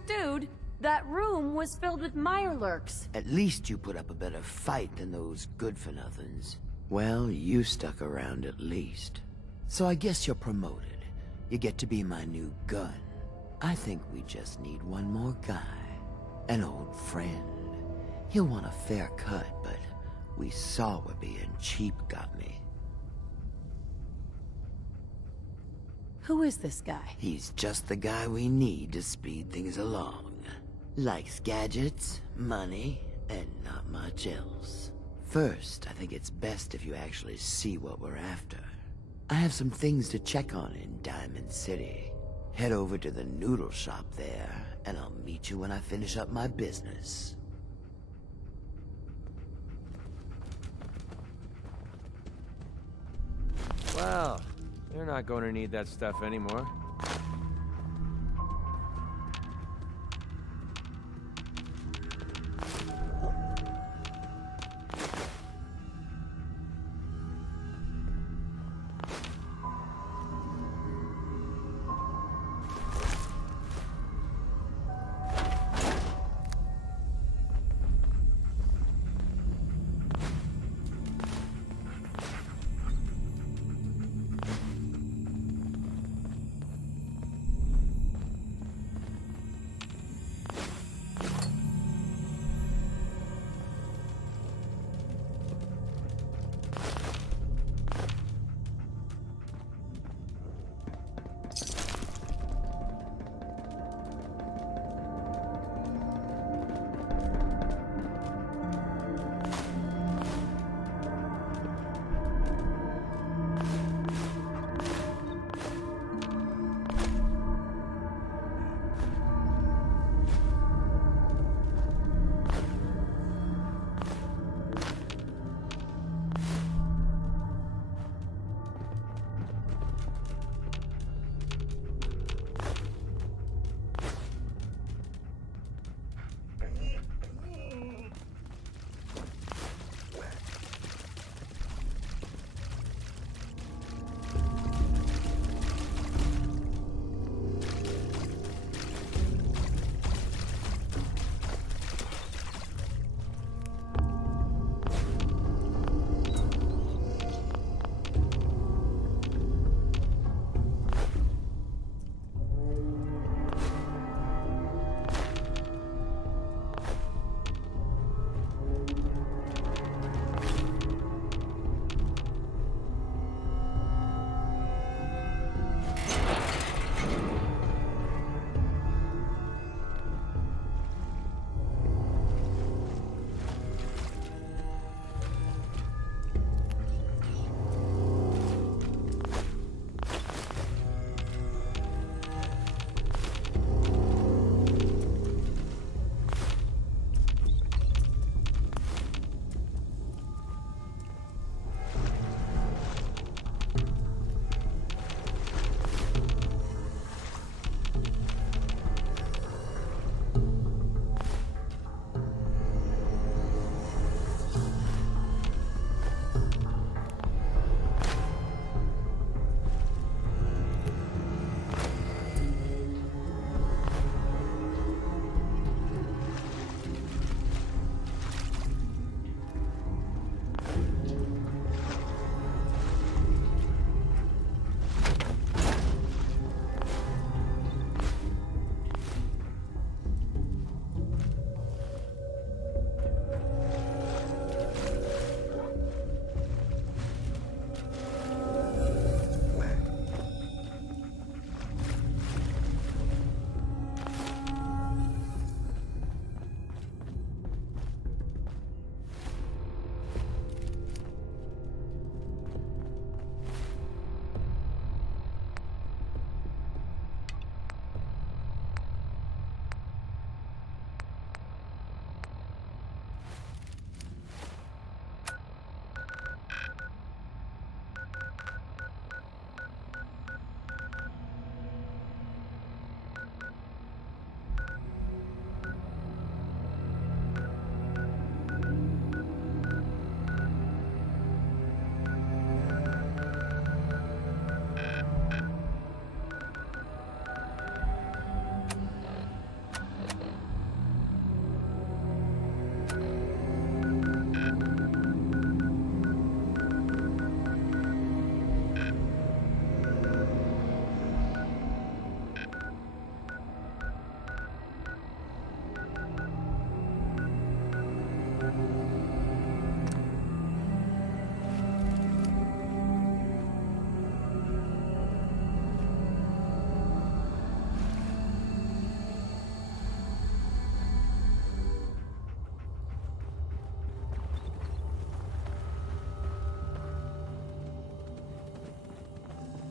Dude, that room was filled with Mirelurks. At least you put up a better fight than those good-for-nothings. Well, you stuck around at least. So I guess you're promoted. You get to be my new gun. I think we just need one more guy. An old friend. He'll want a fair cut, but we saw what being cheap got me. Who is this guy? He's just the guy we need to speed things along. Likes gadgets, money, and not much else. First, I think it's best if you actually see what we're after. I have some things to check on in Diamond City. Head over to the noodle shop there, and I'll meet you when I finish up my business. Well, they're not going to need that stuff anymore.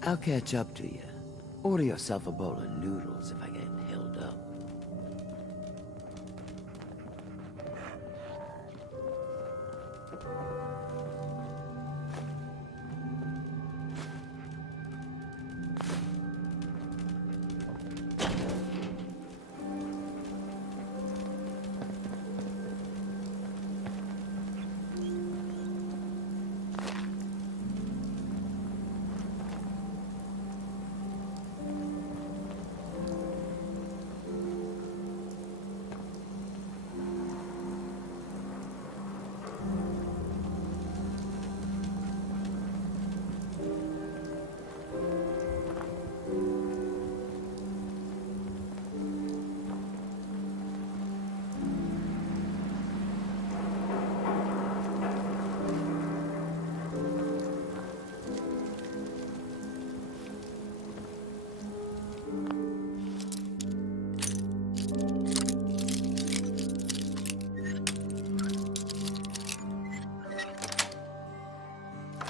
I'll catch up to you. Order yourself a bowl of noodles if I get held up.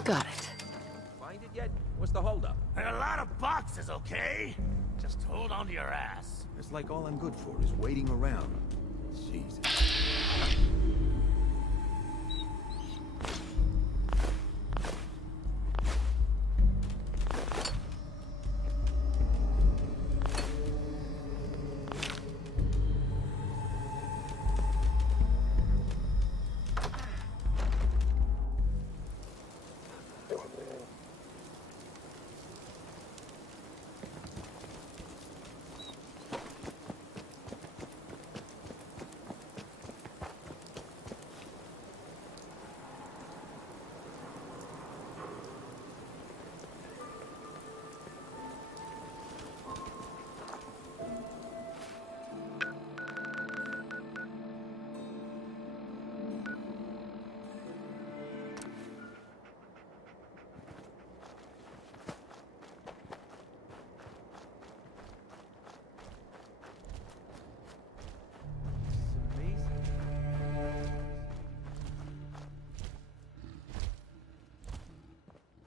Got it. Find it yet? What's the holdup? There are a lot of boxes, okay? Just hold on to your ass. It's like all I'm good for is waiting around. Jesus.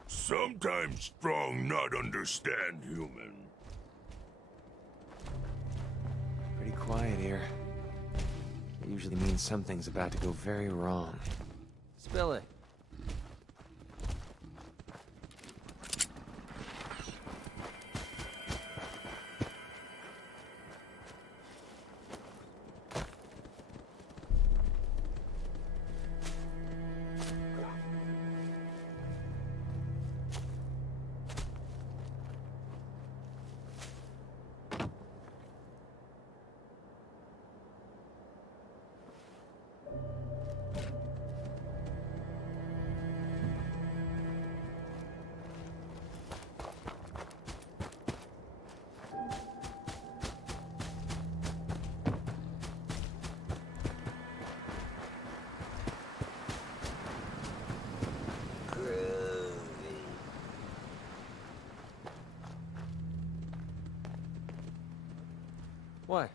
Sometimes strong not understand human. Pretty quiet here. It usually means something's about to go very wrong. Spill it. What?